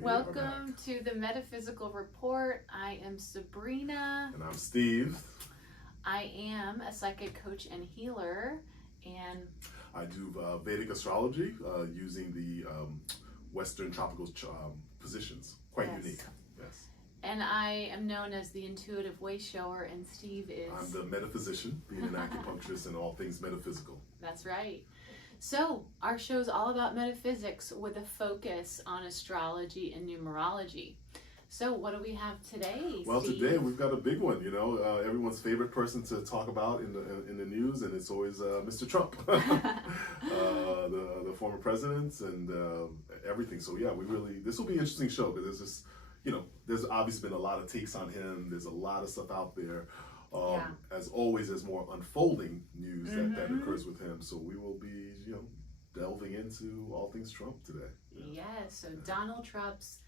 Welcome to the Metaphysical Report. I am Sabrina. And I'm Steve. I am a psychic coach and healer, and I do Vedic astrology using the Western tropical positions. Quite unique. Yes. And I am known as the intuitive way shower, and Steve is... I'm the metaphysician, being an acupuncturist and all things metaphysical. That's right. So, our show is all about metaphysics with a focus on astrology and numerology. So, what do we have today, Well, Steve? today we've got a big one, everyone's favorite person to talk about in the news, and it's always Mr. Trump, the former president and everything. So, yeah, this will be an interesting show because there's just, there's obviously been a lot of takes on him. There's a lot of stuff out there. As always, there's more unfolding news that occurs with him. So we will be, delving into all things Trump today. Yes. So Donald Trump's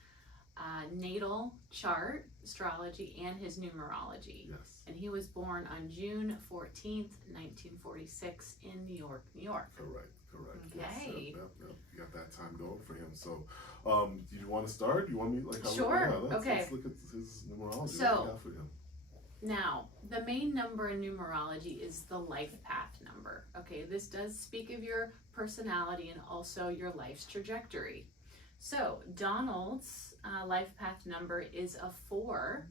natal chart, astrology, and his numerology. Yes. And he was born on June 14th, 1946 in New York, New York. Correct. Okay. Yes, yep. You got that time going for him. So, do you want to start? You want me Sure. Let's look at his numerology. So, what we got for him. Now, the main number in numerology is the life path number. Okay, this does speak of your personality and also your life's trajectory. So, Donald's life path number is a 4,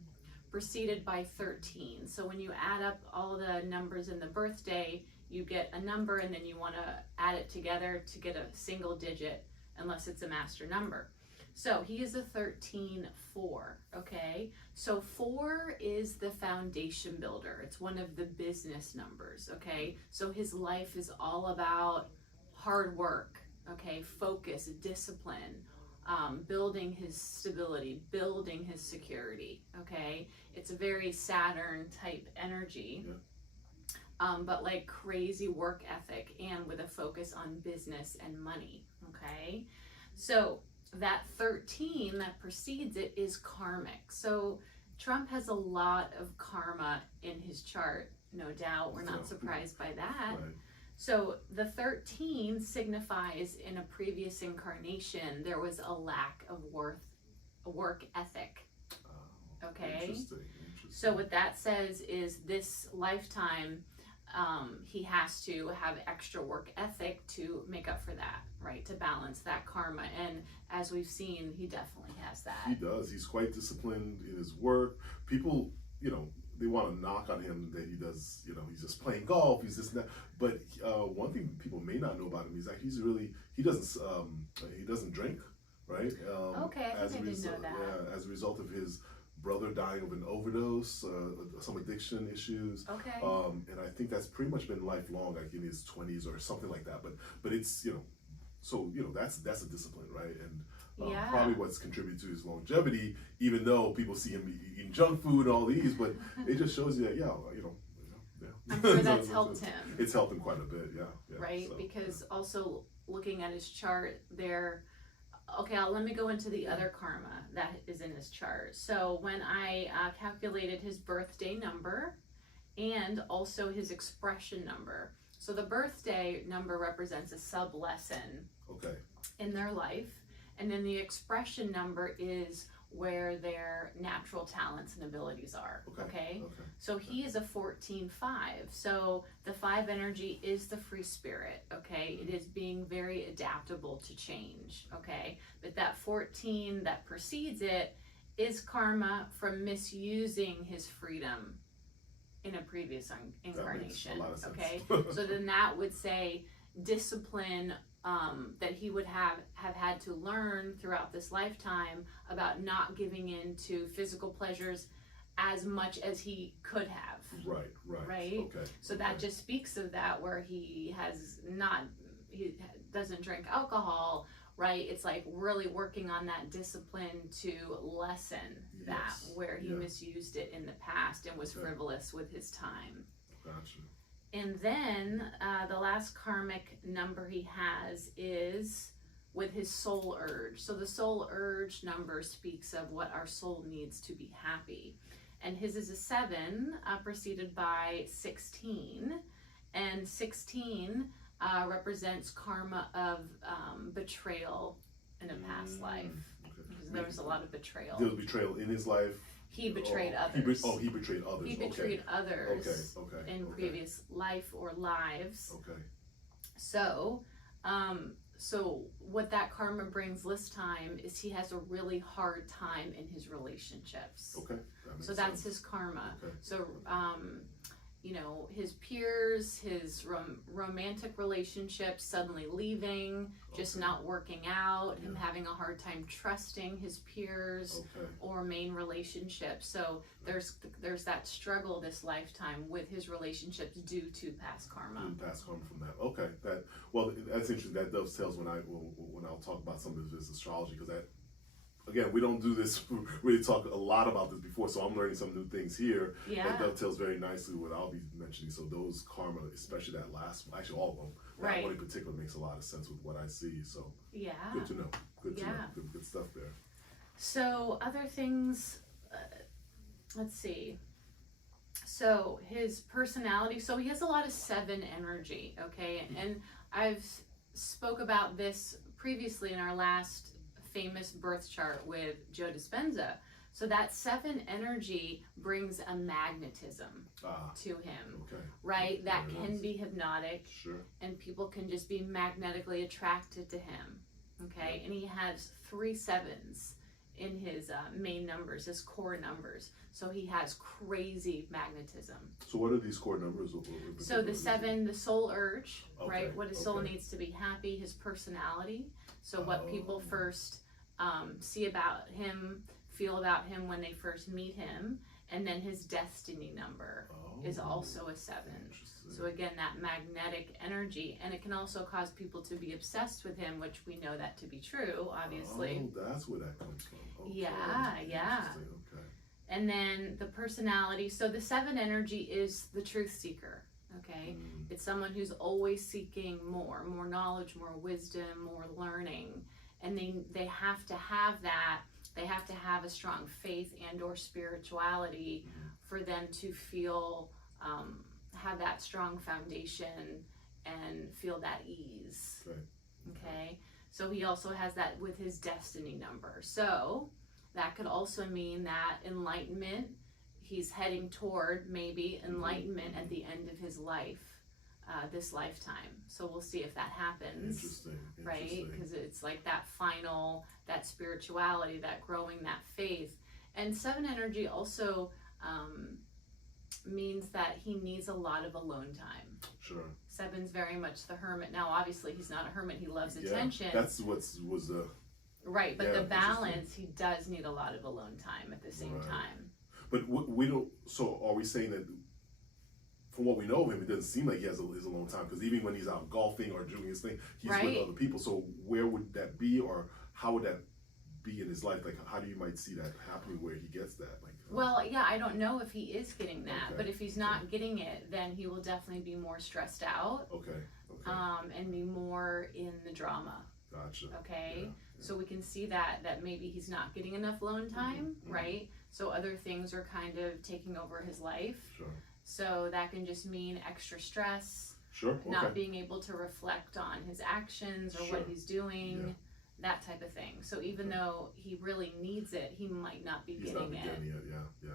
preceded by 13. So, when you add up all the numbers in the birthday, you get a number, and then you want to add it together to get a single digit, unless it's a master number. So he is a 13-4, okay? So 4 is the foundation builder. It's one of the business numbers, okay? So his life is all about hard work, okay? Focus, discipline, building his stability, building his security, okay? It's a very Saturn type energy, but like crazy work ethic and with a focus on business and money, okay? So that 13 that precedes it is karmic. So Trump has a lot of karma in his chart, no doubt. We're not surprised by that. Right. So the 13 signifies in a previous incarnation there was a lack of work ethic. Okay. Interesting. So what that says is this lifetime he has to have extra work ethic to make up for that, right? To balance that karma. And as we've seen, he definitely has that. He does. He's quite disciplined in his work. People, they want to knock on him that he does, he's just playing golf, he's this and that. But one thing people may not know about him is that he doesn't drink, right? Okay, I think I didn't know that. Yeah, as a result of his brother dying of an overdose, some addiction issues. Okay. And I think that's pretty much been lifelong, like in his 20s or something like that. But it's, so, that's a discipline, right? And probably what's contributed to his longevity, even though people see him eating junk food and all these, but it just shows you that, I'm sure that's helped him. It's helped him quite a bit, yeah. Right, so, because also looking at his chart there, let me go into the other karma that is in his chart. So when I calculated his birthday number and also his expression number. So the birthday number represents a sub-lesson in their life. And then the expression number is where their natural talents and abilities are, okay? So he is a 14-5. So the 5 energy is the free spirit, okay? It is being very adaptable to change, okay? But that 14 that precedes it is karma from misusing his freedom in a previous incarnation, okay? So then that would say discipline that he would have had to learn throughout this lifetime about not giving in to physical pleasures as much as he could have. Right. Okay. So that just speaks of that, where he doesn't drink alcohol, right? It's like really working on that discipline to lessen that, where he misused it in the past and was frivolous with his time. Gotcha. And then the last karmic number he has is with his soul urge. So the soul urge number speaks of what our soul needs to be happy. And his is a 7, preceded by 16. And 16 represents karma of betrayal in a past life. there was a lot of betrayal. There was betrayal in his life. He betrayed others. He betrayed others. He betrayed others Okay. in previous life or lives. Okay. So, so what that karma brings this time is he has a really hard time in his relationships. Okay. So that's his karma. Okay. So, you know, his peers, his romantic relationships suddenly leaving, just not working out, him having a hard time trusting his peers or main relationships. So there's that struggle this lifetime with his relationships due to past karma. Past karma from that. Okay. That's interesting. That dovetails when I'll talk about some of his astrology, because that, again, we don't do this, really talk a lot about this before, so I'm learning some new things here. Yeah. That dovetails very nicely with what I'll be mentioning. So those karma, especially that last one, actually all of them, that one in particular makes a lot of sense with what I see. So yeah, good to know. Good to know. Good stuff there. So other things, let's see. So his personality, so he has a lot of 7 energy, okay? And I've spoke about this previously in our last famous birth chart with Joe Dispenza. So that 7 energy brings a magnetism to him, right? That can be hypnotic, and people can just be magnetically attracted to him, okay? And he has 3 7s in his main numbers, his core numbers. So he has crazy magnetism. So what are these core numbers? So the 7, the soul urge, right? What his soul needs to be happy, his personality. So what people first see about him, feel about him when they first meet him, and then his destiny number is also a 7. So again, that magnetic energy, and it can also cause people to be obsessed with him, which we know that to be true, obviously. Oh, that's where that comes from. Okay. Yeah. Okay. And then the personality. So the 7 energy is the truth seeker. Okay, it's someone who's always seeking more knowledge, more wisdom, more learning, and they have to have that. They have to have a strong faith and or spirituality for them to feel have that strong foundation and feel that ease. Okay, so he also has that with his destiny number. So that could also mean that enlightenment. He's heading toward maybe enlightenment at the end of his life, this lifetime. So we'll see if that happens. Interesting. Right? Because it's like that final, that spirituality, that growing, that faith. And 7 energy also means that he needs a lot of alone time. Sure. 7's very much the hermit. Now, obviously, he's not a hermit. He loves attention. That's was the... Right, but the balance, he does need a lot of alone time at the same time. But we don't. So are we saying that, from what we know of him, it doesn't seem like he has his alone time? Because even when he's out golfing or doing his thing, he's with other people. So where would that be, or how would that be in his life? Like, how do you might see that happening where he gets that? Like, well, yeah, I don't know if he is getting that, but if he's not getting it, then he will definitely be more stressed out. And be more in the drama. Gotcha. Okay. So we can see that maybe he's not getting enough alone time, right? So other things are kind of taking over his life. So that can just mean extra stress, not being able to reflect on his actions or what he's doing, that type of thing. So even though he really needs it, he might not be getting it.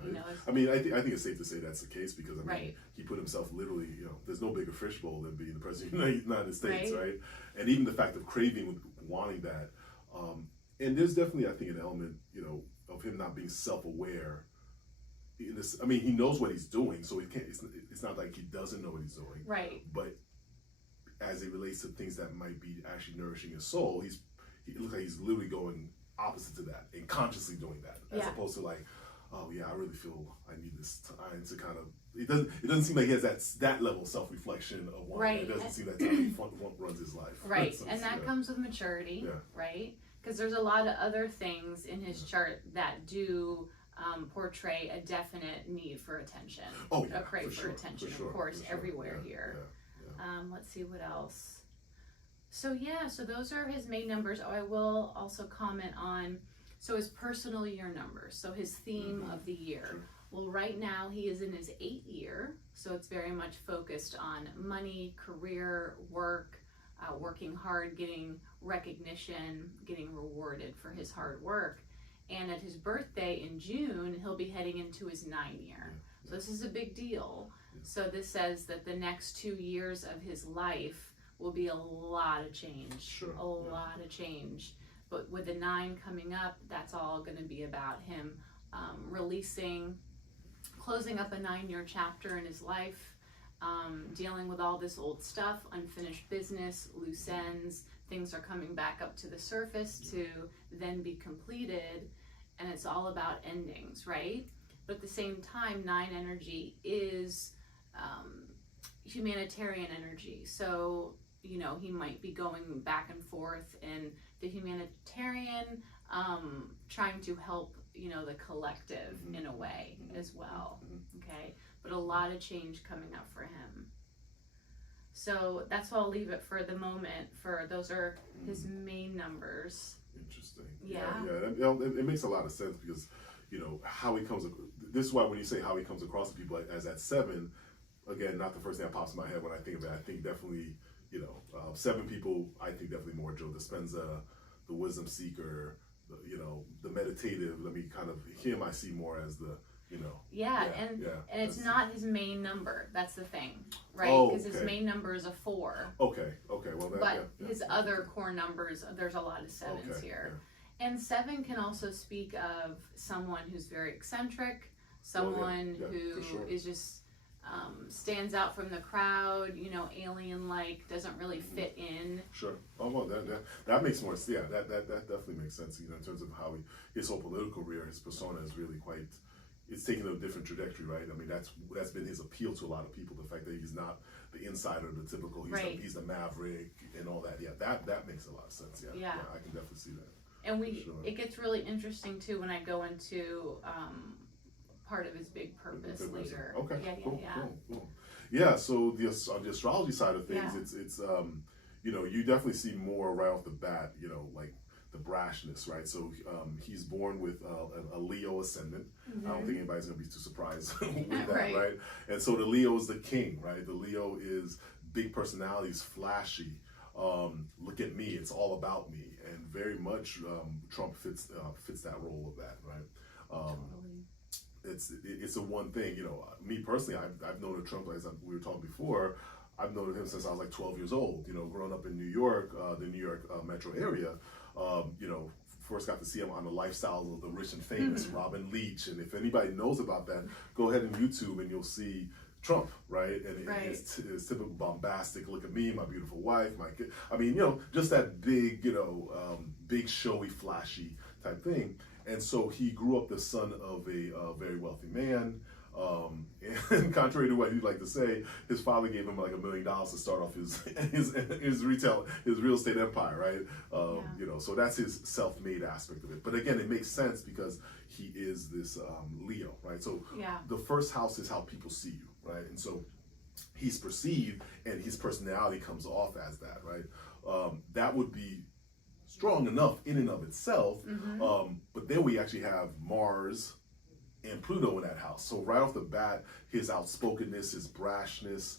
You know, I mean, I think it's safe to say that's the case, because I mean, he put himself literally, you know, there's no bigger fishbowl than being the president of the United States, right? And even the fact of craving, wanting that. And there's definitely, I think, an element, you know, of him not being self-aware. I mean, he knows what he's doing, so he can't. It's not like he doesn't know what he's doing. Right. But as it relates to things that might be actually nourishing his soul, it looks like he's literally going opposite to that and consciously doing that, as opposed to like, oh yeah, I really feel I need this time to kind of. It doesn't seem like he has that level of self-reflection of one. It doesn't seem that's how he runs his life. Right, and that comes with maturity, right? Because there's a lot of other things in his chart that do portray a definite need for attention. A crave for attention, of course, everywhere here. Let's see what else. So so those are his main numbers. Oh, I will also comment on, so his personal year numbers, so his theme of the year. Well, right now he is in his 8th year, so it's very much focused on money, career, work, working hard, getting recognition, getting rewarded for his hard work. And at his birthday in June, he'll be heading into his 9 year. So this is a big deal. So this says that the next 2 years of his life will be a lot of change, a lot of change. But with the 9 coming up, that's all going to be about him releasing, closing up a 9-year chapter in his life, dealing with all this old stuff, unfinished business, loose ends. Things are coming back up to the surface to then be completed, and it's all about endings, right? But at the same time, 9 energy is humanitarian energy. So, you know, he might be going back and forth in the humanitarian, trying to help, you know, the collective in a way as well. Okay, but a lot of change coming up for him. So that's why I'll leave it for the moment. For those are his main numbers. Interesting. Yeah. It makes a lot of sense because, you know, how he comes. This is why when you say how he comes across to people as that 7, again, not the first thing that pops in my head when I think of it. I think definitely, you know, 7 people. I think definitely more Joe Dispenza, the wisdom seeker, you know, the meditative. Let me kind of him. I see more as the, you know. And it's not his main number. That's the thing, right? Because his main number is a 4. Okay. Well, his other core numbers, there's a lot of 7s here. Yeah. And 7 can also speak of someone who's very eccentric, someone who is just stands out from the crowd, you know, alien-like, doesn't really fit in. Sure. Oh, well, that makes more sense. Yeah, that definitely makes sense. You know, in terms of how his whole political career, his persona is really quite. It's taken a different trajectory, right? I mean, that's been his appeal to a lot of people. The fact that he's not the insider, the typical. He's the maverick and all that. Yeah, that makes a lot of sense. Yeah, I can definitely see that. And it gets really interesting too when I go into part of his big purpose later. Okay. Cool. Yeah. So on the astrology side of things, it's you know, you definitely see more right off the bat. You know, like the brashness, right? So he's born with a Leo ascendant. I don't think anybody's gonna be too surprised with that, right? And so the Leo is the king, right? The Leo is big personalities, flashy. Look at me, it's all about me, and very much Trump fits that role of that, right? Totally. It's a one thing, you know. Me personally, I've known Trump, as we were talking before. I've known him since I was like 12 years old. You know, growing up in New York, the New York metro area. You know, first got to see him on the lifestyles of the rich and famous, Robin Leach, and if anybody knows about that, go ahead and YouTube and you'll see Trump, right? And it's typical bombastic. Look at me, my beautiful wife, my kid. I mean, you know, just that big, you know, big showy, flashy type thing. And so he grew up the son of a very wealthy man. And contrary to what he'd like to say, his father gave him like $1 million to start off his real estate empire, right? You know, so that's his self-made aspect of it. But again, it makes sense because he is this Leo, right? So the first house is how people see you, right? And so he's perceived, and his personality comes off as that, right? That would be strong enough in and of itself, but then we actually have Mars and Pluto in that house. So right off the bat, his outspokenness, his brashness,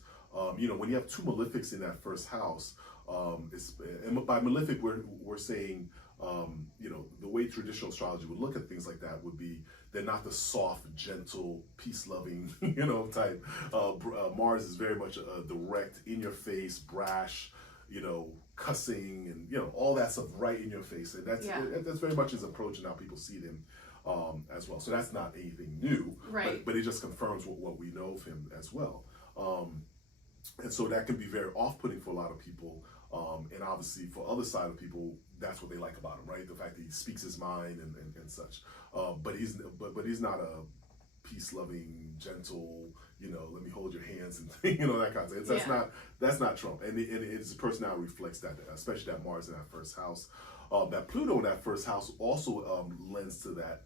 you know, when you have 2 malefics in that first house, and by malefic we're saying, you know, the way traditional astrology would look at things like that would be they're not the soft, gentle, peace-loving, you know, type. Mars is very much a direct, in-your-face, brash, you know, cussing, and you know, all that stuff right in your face, and that's very much his approach and how people see him as well. So that's not anything new, right? But it just confirms what we know of him as well. And so that can be very off-putting for a lot of people, and obviously for other side of people, that's what they like about him, right? The fact that he speaks his mind and such. But he's not a peace-loving, gentle, you know, let me hold your hands and you know, that kind of thing. That's not Trump, and his personality reflects that, especially that Mars in that first house. That Pluto in that first house also lends to that.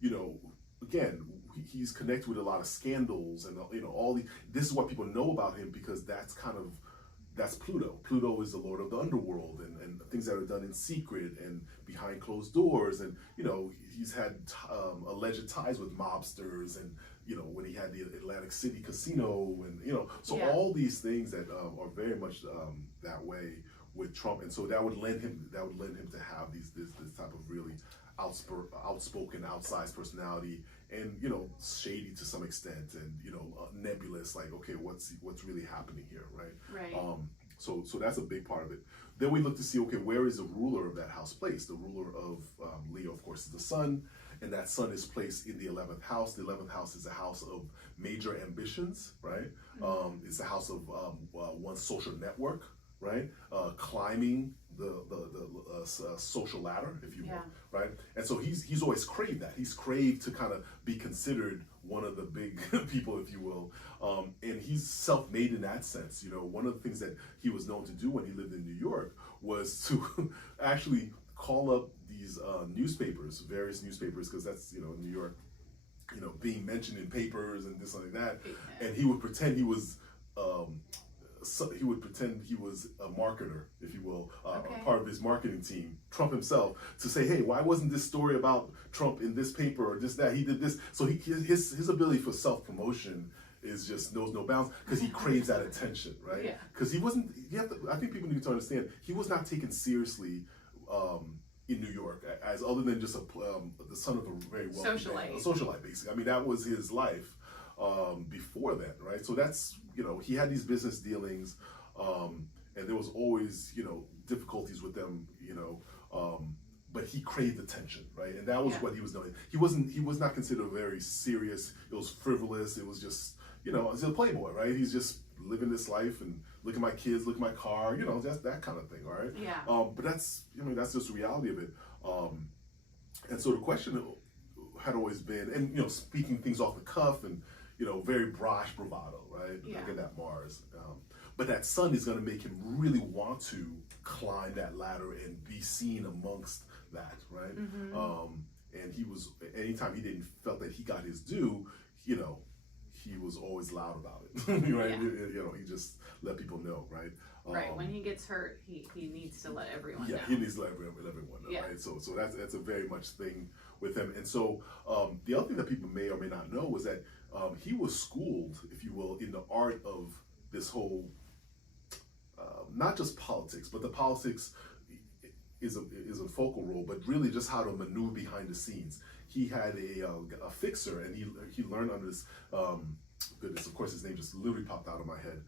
You know, again, he's connected with a lot of scandals and you know, all the. This is what people know about him because that's Pluto. Pluto is the lord of the underworld and things that are done in secret and behind closed doors, and you know, he's had alleged ties with mobsters, and you know, when he had the Atlantic City casino, and you know, so all these things that are very much that way with Trump, and so that would lend him to have this type of really outspoken, outsized personality, and shady to some extent, and nebulous. Like, okay, what's really happening here, right? Right. So that's a big part of it. Then we look to see, okay, where is the ruler of that house placed? The ruler of Leo, of course, is the sun, and that sun is placed in the 11th house. The 11th house is a house of major ambitions, right? It's a house of one's social network, right? Climbing the social ladder, if you will, right? And so he's always craved that. He's craved to kind of be considered one of the big people, if you will. And he's self-made in that sense. One of the things that he was known to do when he lived in New York was to actually call up these newspapers, various newspapers, because that's, in New York, being mentioned in papers and this and like that. And he would pretend he was a marketer, if you will, part of his marketing team, Trump himself, to say, hey, why wasn't this story about Trump in this paper or this, that, he did this. So his ability for self-promotion is just knows no bounds, because he craves that attention, right? Because he wasn't, I think people need to understand, he was not taken seriously in New York as other than just the son of a very wealthy man, a socialite, basically. I mean, that was his life before that, right? So that's, he had these business dealings, and there was always, difficulties with them, but he craved attention, right? And that was what he was doing. He was not considered very serious. It was frivolous. It was just, he's a playboy, right? He's just living this life and look at my kids, look at my car, just that kind of thing, all right? Yeah. But that's just the reality of it. And so the question had always been, and speaking things off the cuff and very brash bravado, right? Look at that Mars. But that sun is going to make him really want to climb that ladder and be seen amongst that, right? And he was, anytime he didn't felt that he got his due, he was always loud about it, right? He just let people know, right? Right. When he gets hurt, he needs to let everyone know. Yeah, he needs to let everyone know, right? So that's a very much thing with him. And so the other thing that people may or may not know was that he was schooled, if you will, in the art of this whole, not just politics, but the politics is a focal role, but really just how to maneuver behind the scenes. He had a fixer, and he learned under this, goodness, of course his name just literally popped out of my head.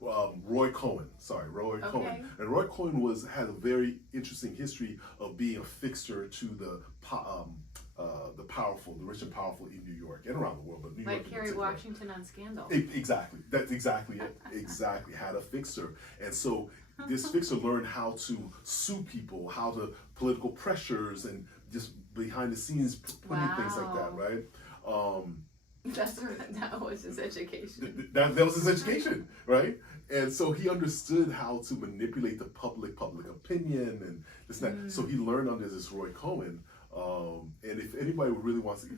Roy Cohen. Cohen. And Roy Cohen had a very interesting history of being a fixer to the powerful, the rich and powerful in New York and around the world, but New York. Like Kerry Washington on Scandal. Exactly. That's exactly it. Exactly. Had a fixer. And so this fixer learned how to sue people, how to political pressures, and just behind the scenes putting things like that, right? That was his education. That was his education, right? And so he understood how to manipulate the public opinion and this and that. So he learned under this Roy Cohen. And if anybody really wants to,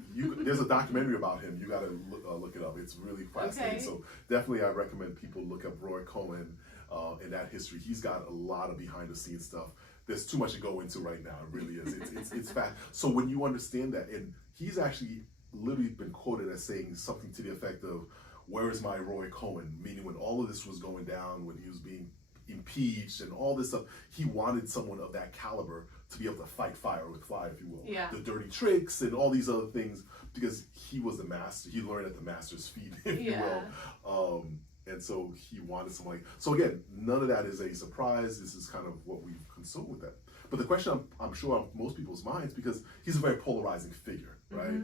there's a documentary about him. You got to look it up. It's really fascinating. So definitely, I recommend people look up Roy Cohen and that history. He's got a lot of behind the scenes stuff. There's too much to go into right now. It really is. It's fast. So when you understand that, and he's actually literally been quoted as saying something to the effect of, "Where is my Roy Cohen?" Meaning when all of this was going down, when he was being impeached and all this stuff, he wanted someone of that caliber to be able to fight fire with fire, if you will. Yeah. The dirty tricks and all these other things, because he was the master. He learned at the master's feet, if you will. And so he wanted someone like, so again, none of that is a surprise. This is kind of what we've consumed with that. But the question I'm sure on most people's minds, because he's a very polarizing figure, right?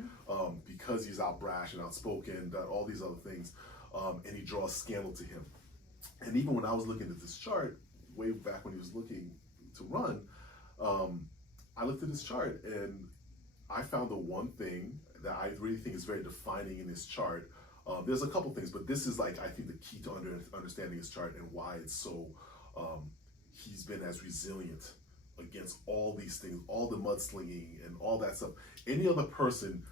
Because he's out brash and outspoken, all these other things, and he draws scandal to him. And even when I was looking at this chart, way back when he was looking to run, I looked at this chart and I found the one thing that I really think is very defining in his chart. There's a couple things, but this is like, I think, the key to understanding his chart and why it's so, he's been as resilient against all these things, all the mudslinging and all that stuff. Any other person,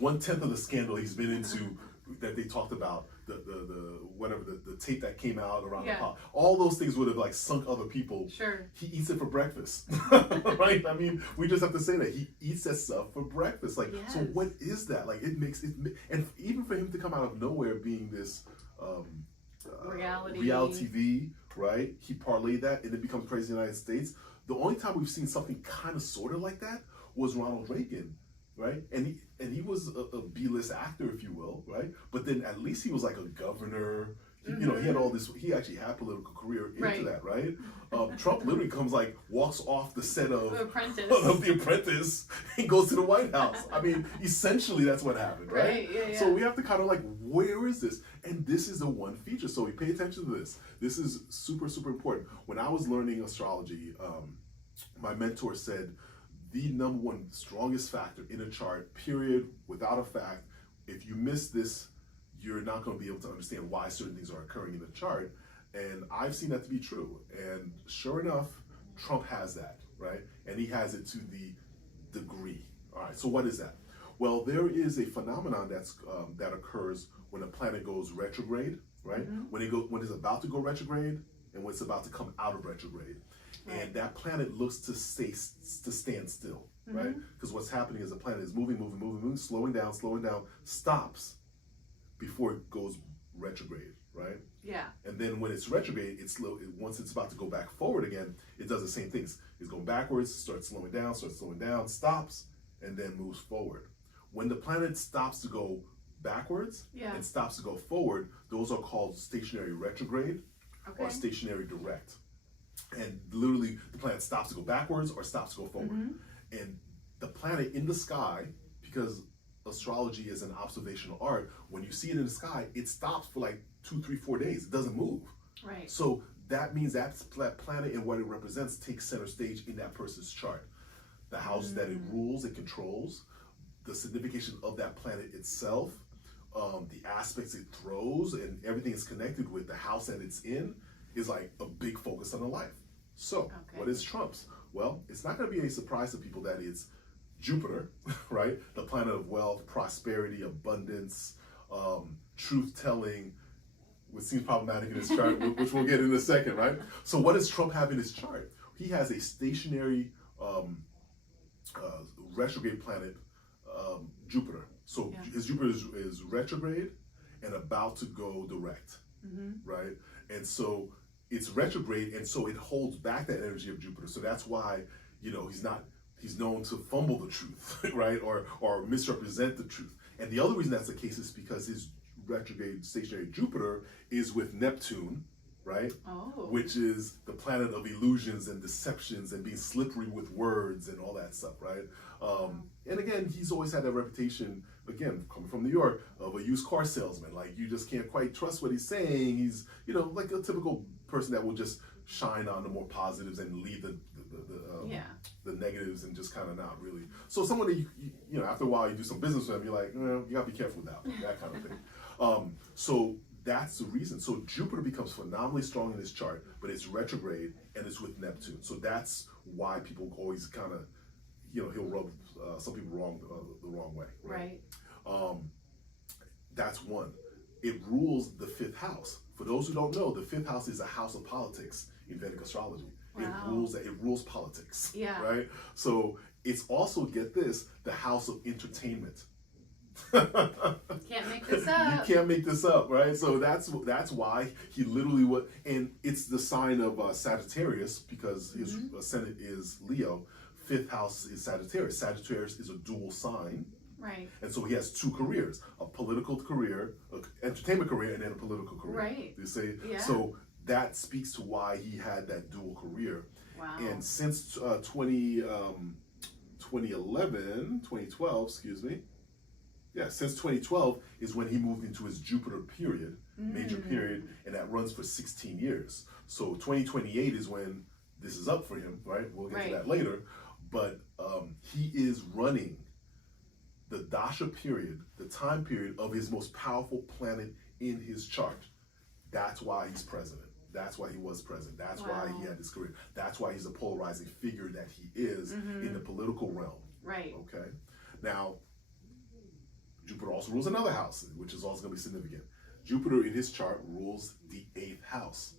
1/10 of the scandal he's been into that they talked about, the tape that came out around the pot, all those things would have like sunk other people. Sure. He eats it for breakfast, right? I mean, we just have to say that he eats that stuff for breakfast. Like, so what is that? Like, it makes it, and even for him to come out of nowhere being this reality TV, right? He parlayed that and it becomes crazy in the United States. The only time we've seen something kind of sort of like that was Ronald Reagan, right? And he was a B-list actor, if you will, right? But then at least he was like a governor. You know, he had all this. He actually had political career into that, right? Trump literally comes walks off the set of The Apprentice and goes to the White House. I mean, essentially that's what happened, right? Yeah. So we have to kind of where is this? And this is the one feature. So we pay attention to this. This is super, super important. When I was learning astrology, my mentor said the number one strongest factor in a chart, period, without a fact, if you miss this, you're not going to be able to understand why certain things are occurring in the chart. And I've seen that to be true. And sure enough, Trump has that, right? And he has it to the degree. All right, so what is that? Well, there is a phenomenon that occurs when a planet goes retrograde, right? When it's about to go retrograde and when it's about to come out of retrograde. And that planet looks to stand still, right? Because what's happening is the planet is moving, slowing down, stops before it goes retrograde, right? Yeah. And then when it's retrograde, it's slow. Once it's about to go back forward again, it does the same things. It's going backwards, starts slowing down, stops, and then moves forward. When the planet stops to go backwards and stops to go forward, those are called stationary retrograde or stationary direct. And literally, the planet stops to go backwards or stops to go forward. And the planet in the sky, because astrology is an observational art, when you see it in the sky, it stops for 2, 3, 4 days. It doesn't move. Right. So that means that planet and what it represents takes center stage in that person's chart. The house that it rules, it controls, the signification of that planet itself, the aspects it throws, and everything is connected with the house that it's in is a big focus on the life. So what is Trump's? Well, it's not going to be a surprise to people that it's Jupiter, right? The planet of wealth, prosperity, abundance, truth-telling, which seems problematic in his chart, which we'll get in a second, right? So what does Trump have in his chart? He has a stationary retrograde planet, Jupiter. So his Jupiter is retrograde and about to go direct, right? And so it's retrograde, and so it holds back that energy of Jupiter. So that's why, he's known to fumble the truth, right? Or misrepresent the truth. And the other reason that's the case is because his retrograde stationary Jupiter is with Neptune, right? Which is the planet of illusions and deceptions and being slippery with words and all that stuff, right? And again, he's always had that reputation, again, coming from New York, of a used car salesman. You just can't quite trust what he's saying. He's, like a typical person that will just shine on the more positives and leave the negatives and just kind of not really. So someone that you after a while you do some business with them, you're like, you gotta be careful with that kind of thing. So that's the reason. So Jupiter becomes phenomenally strong in this chart, but it's retrograde and it's with Neptune. So that's why people always kind of, he'll rub some people the wrong way. Right. That's one. It rules the 5th house. For those who don't know, the 5th house is a house of politics in Vedic astrology. Wow. It rules politics. Yeah. Right. So it's also, get this, the house of entertainment. Can't make this up. You can't make this up, right? So that's why he literally and it's the sign of Sagittarius, because his ascendant is Leo. 5th house is Sagittarius. Sagittarius is a dual sign. Right. And so he has 2 careers: a political career, an entertainment career, and then a political career. Right. You see? Yeah. So that speaks to why he had that dual career. Wow. And since 2012, excuse me. Yeah, since 2012 is when he moved into his Jupiter period, major period, and that runs for 16 years. So 2028 is when this is up for him, right? We'll get to that later. But he is running the Dasha period, the time period of his most powerful planet in his chart. That's why he's president. That's why he was president. That's why he had this career. That's why he's a polarizing figure that he is in the political realm. Right. Okay. Now, Jupiter also rules another house, which is also going to be significant. Jupiter in his chart rules the 8th house.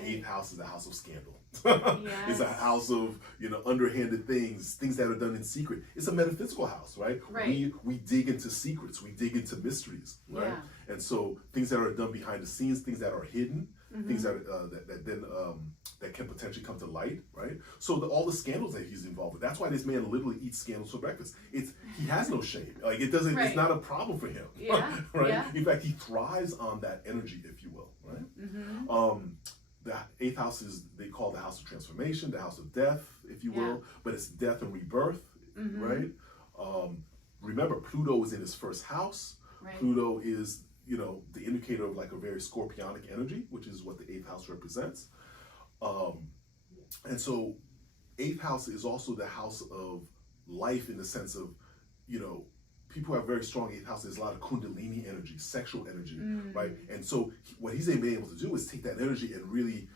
Okay. 8th house is a house of scandal. Yes. It's a house of, underhanded things that are done in secret. It's a metaphysical house, right? Right. We dig into secrets, we dig into mysteries, right? Yeah. And so things that are done behind the scenes, things that are hidden, things that then that can potentially come to light, right? So all the scandals that he's involved with. That's why this man literally eats scandals for breakfast. He has no shame. Like it doesn't. Right. It's not a problem for him. Yeah. Right. Yeah. In fact, he thrives on that energy, if you will. Right. The 8th house is, they call the house of transformation, the house of death, if you will, but it's death and rebirth, right? Remember, Pluto is in his first house. Right. Pluto is, the indicator of like a very scorpionic energy, which is what the 8th house represents. And so 8th house is also the house of life in the sense of, people who have very strong 8th house. There's a lot of kundalini energy, sexual energy, right? And so what he's been able to do is take that energy and really,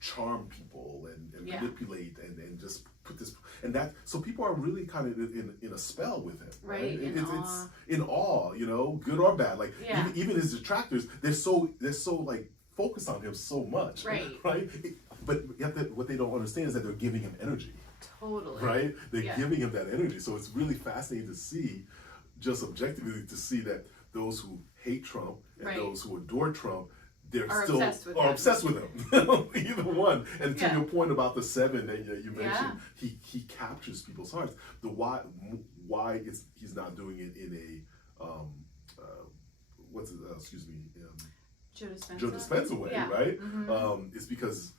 charm people and manipulate and just put this, and that, so people are really kind of in a spell with him, right? It's in awe, good or bad. Like even his detractors, they're so like focused on him so much, right? But what they don't understand is that they're giving him energy. Totally. Right? They're giving him that energy. So it's really fascinating to see, just objectively, to see that those who hate Trump and those who adore Trump, they're still obsessed with him. Either one. And to your point about the 7 that you mentioned, he captures people's hearts. The why he's not doing it in a Joe Dispenza way, right? It's because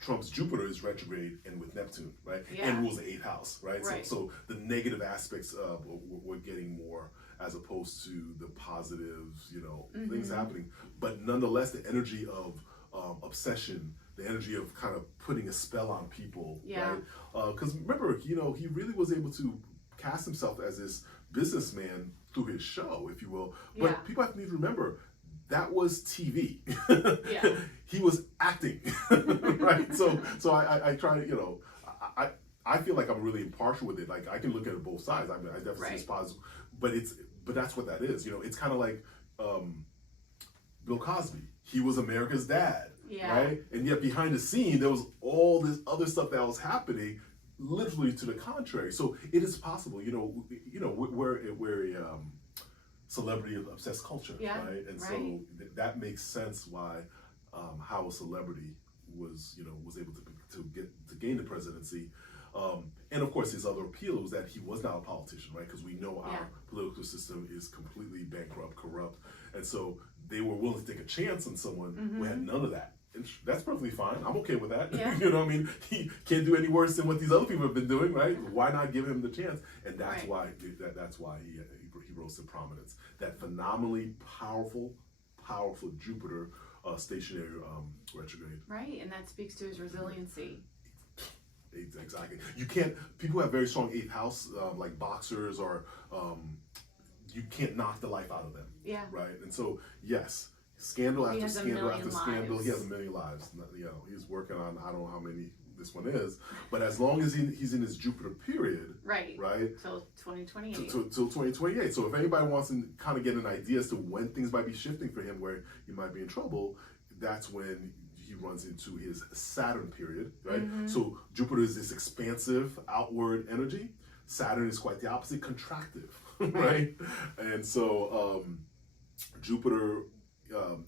Trump's Jupiter is retrograde and with Neptune, right? And rules the 8th house, right? So the negative aspects of we're getting more, as opposed to the positives, things happening. But nonetheless, the energy of obsession, the energy of kind of putting a spell on people, right? Because remember, he really was able to cast himself as this businessman through his show, if you will. But people have to remember, that was TV. He was acting, right? So I try to, I feel like I'm really impartial with it. Like I can look at it both sides. I definitely see it's positive, but that's what that is. It's kind of like Bill Cosby. He was America's dad, right? And yet behind the scene, there was all this other stuff that was happening, literally to the contrary. So it is possible. We're a celebrity obsessed culture, right? And so that makes sense why how a celebrity was able to gain the presidency. And of course, his other appeal was that he was not a politician, right? Because we know our political system is completely bankrupt, corrupt, and so they were willing to take a chance on someone who had none of that. And that's perfectly fine. I'm okay with that. He can't do any worse than what these other people have been doing, right? Why not give him the chance? And that's why he rose to prominence. That phenomenally powerful Jupiter stationary retrograde. Right, and that speaks to his resiliency. Exactly. People who have very strong 8th house, like boxers, or you can't knock the life out of them. Right? And so, yes, scandal after scandal after scandal. He has a million lives. He's working on, I don't know how many this one is, but as long as he's in his Jupiter period, right, till 2028, till 2028. So if anybody wants to kind of get an idea as to when things might be shifting for him, where he might be in trouble, that's when he runs into his Saturn period, right? So Jupiter is this expansive, outward energy. Saturn is quite the opposite, contractive, right? And so Jupiter,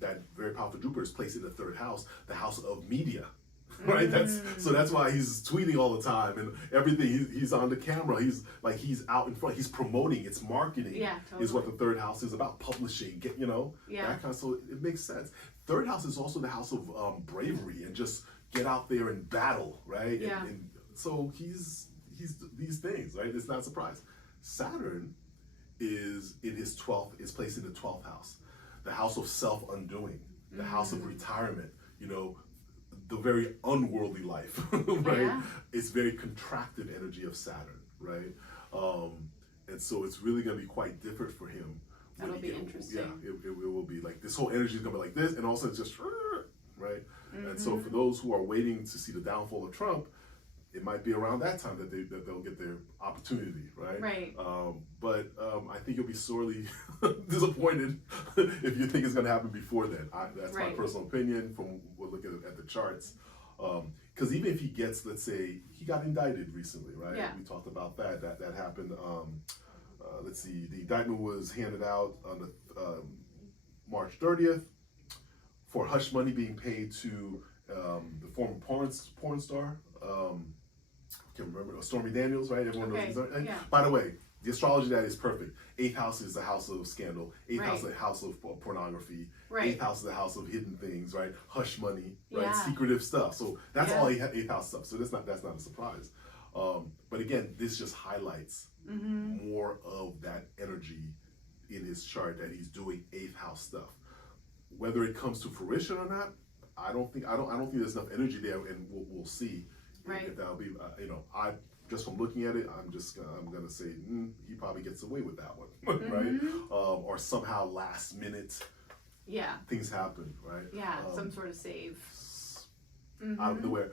that very powerful Jupiter, is placed in the 3rd house, the house of media. Right, that's why he's tweeting all the time and everything. He's on the camera. He's out in front. He's promoting. It's marketing. Is what the 3rd house is about. Publishing. That kind of. So it makes sense. 3rd house is also the house of bravery and just get out there and battle. Right. And so he's these things. Right. It's not a surprise. Saturn is in his 12th. Is placed in the 12th house, the house of self-undoing, the house of retirement. The very unworldly life, right? It's very contracted energy of Saturn, right? And so it's really going to be quite different for him. That'll be interesting. Yeah, it will be like this whole energy is going to be like this, and also it's just right. And so for those who are waiting to see the downfall of Trump, it might be around that time that they'll get their opportunity, right? Right. But I think you'll be sorely disappointed if you think it's going to happen before then. That's my personal opinion from looking at the charts. Because even if he gets, let's say, he got indicted recently, right? Yeah. We talked about that. That happened. Let's see, the indictment was handed out on the March 30th for hush money being paid to the former porn star. Can't remember, Stormy Daniels, right? Everyone knows. Yeah. By the way, the astrology that is perfect. 8th house is the house of scandal. 8th house is the house of pornography. Right. 8th house is the house of hidden things, right? Hush money, right? Yeah. Secretive stuff. So that's all 8th house stuff. So that's not a surprise. But again, this just highlights more of that energy in his chart that he's doing 8th house stuff. Whether it comes to fruition or not, I don't think there's enough energy there, and we'll see. Right. If that'll be, I just from looking at it, I'm gonna say he probably gets away with that one, right? Or somehow last minute, things happen, right? Yeah, some sort of save. Out of nowhere.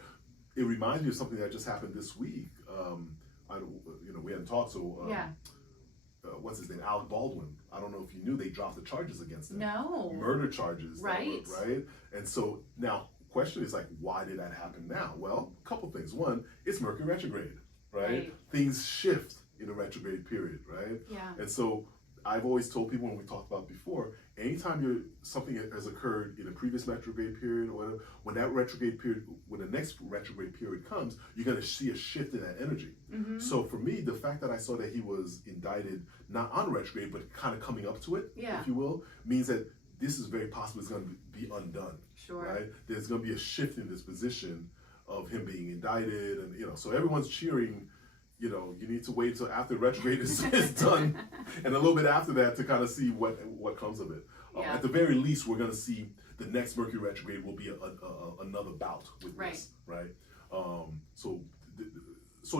It reminds me of something that just happened this week. We hadn't talked, so what's his name? Alec Baldwin. I don't know if you knew they dropped the charges against him. No. Murder charges. Right. Right. And so now, question is like, why did that happen now? Well, a couple things. One, it's Mercury retrograde, right? Things shift in a retrograde period, right? Yeah. And so I've always told people when we talked about before, anytime something has occurred in a previous retrograde period or whatever, when the next retrograde period comes, you're going to see a shift in that energy. So for me, the fact that I saw that he was indicted not on retrograde, but kind of coming up to it, if you will, means that this is very possible it's going to be undone. Sure. Right? There's going to be a shift in this position of him being indicted, and so everyone's cheering. You need to wait until after retrograde is done, and a little bit after that to kind of see what comes of it. At the very least, we're going to see the next Mercury retrograde will be another bout with this, right? So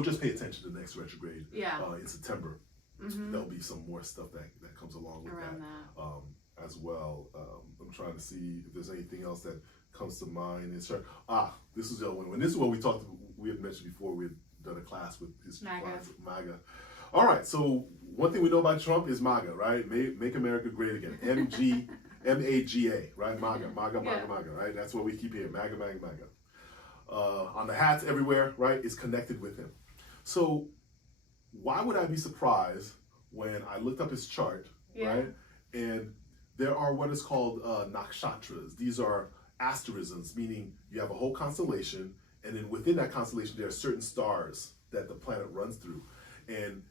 just pay attention to the next retrograde in September. There'll be some more stuff that comes along with around that as well. I'm trying to see if there's anything else that comes to mind. This is the other one. This is what we had mentioned before. We had done a class with his MAGA. All right, so one thing we know about Trump is MAGA, right? Make America Great Again. MAGA, right? MAGA, right? That's what we keep hearing. MAGA. On the hats everywhere, right? Is connected with him. So why would I be surprised when I looked up his chart, right? And there are what is called nakshatras. These are asterisms, meaning you have a whole constellation, and then within that constellation, there are certain stars that the planet runs through. And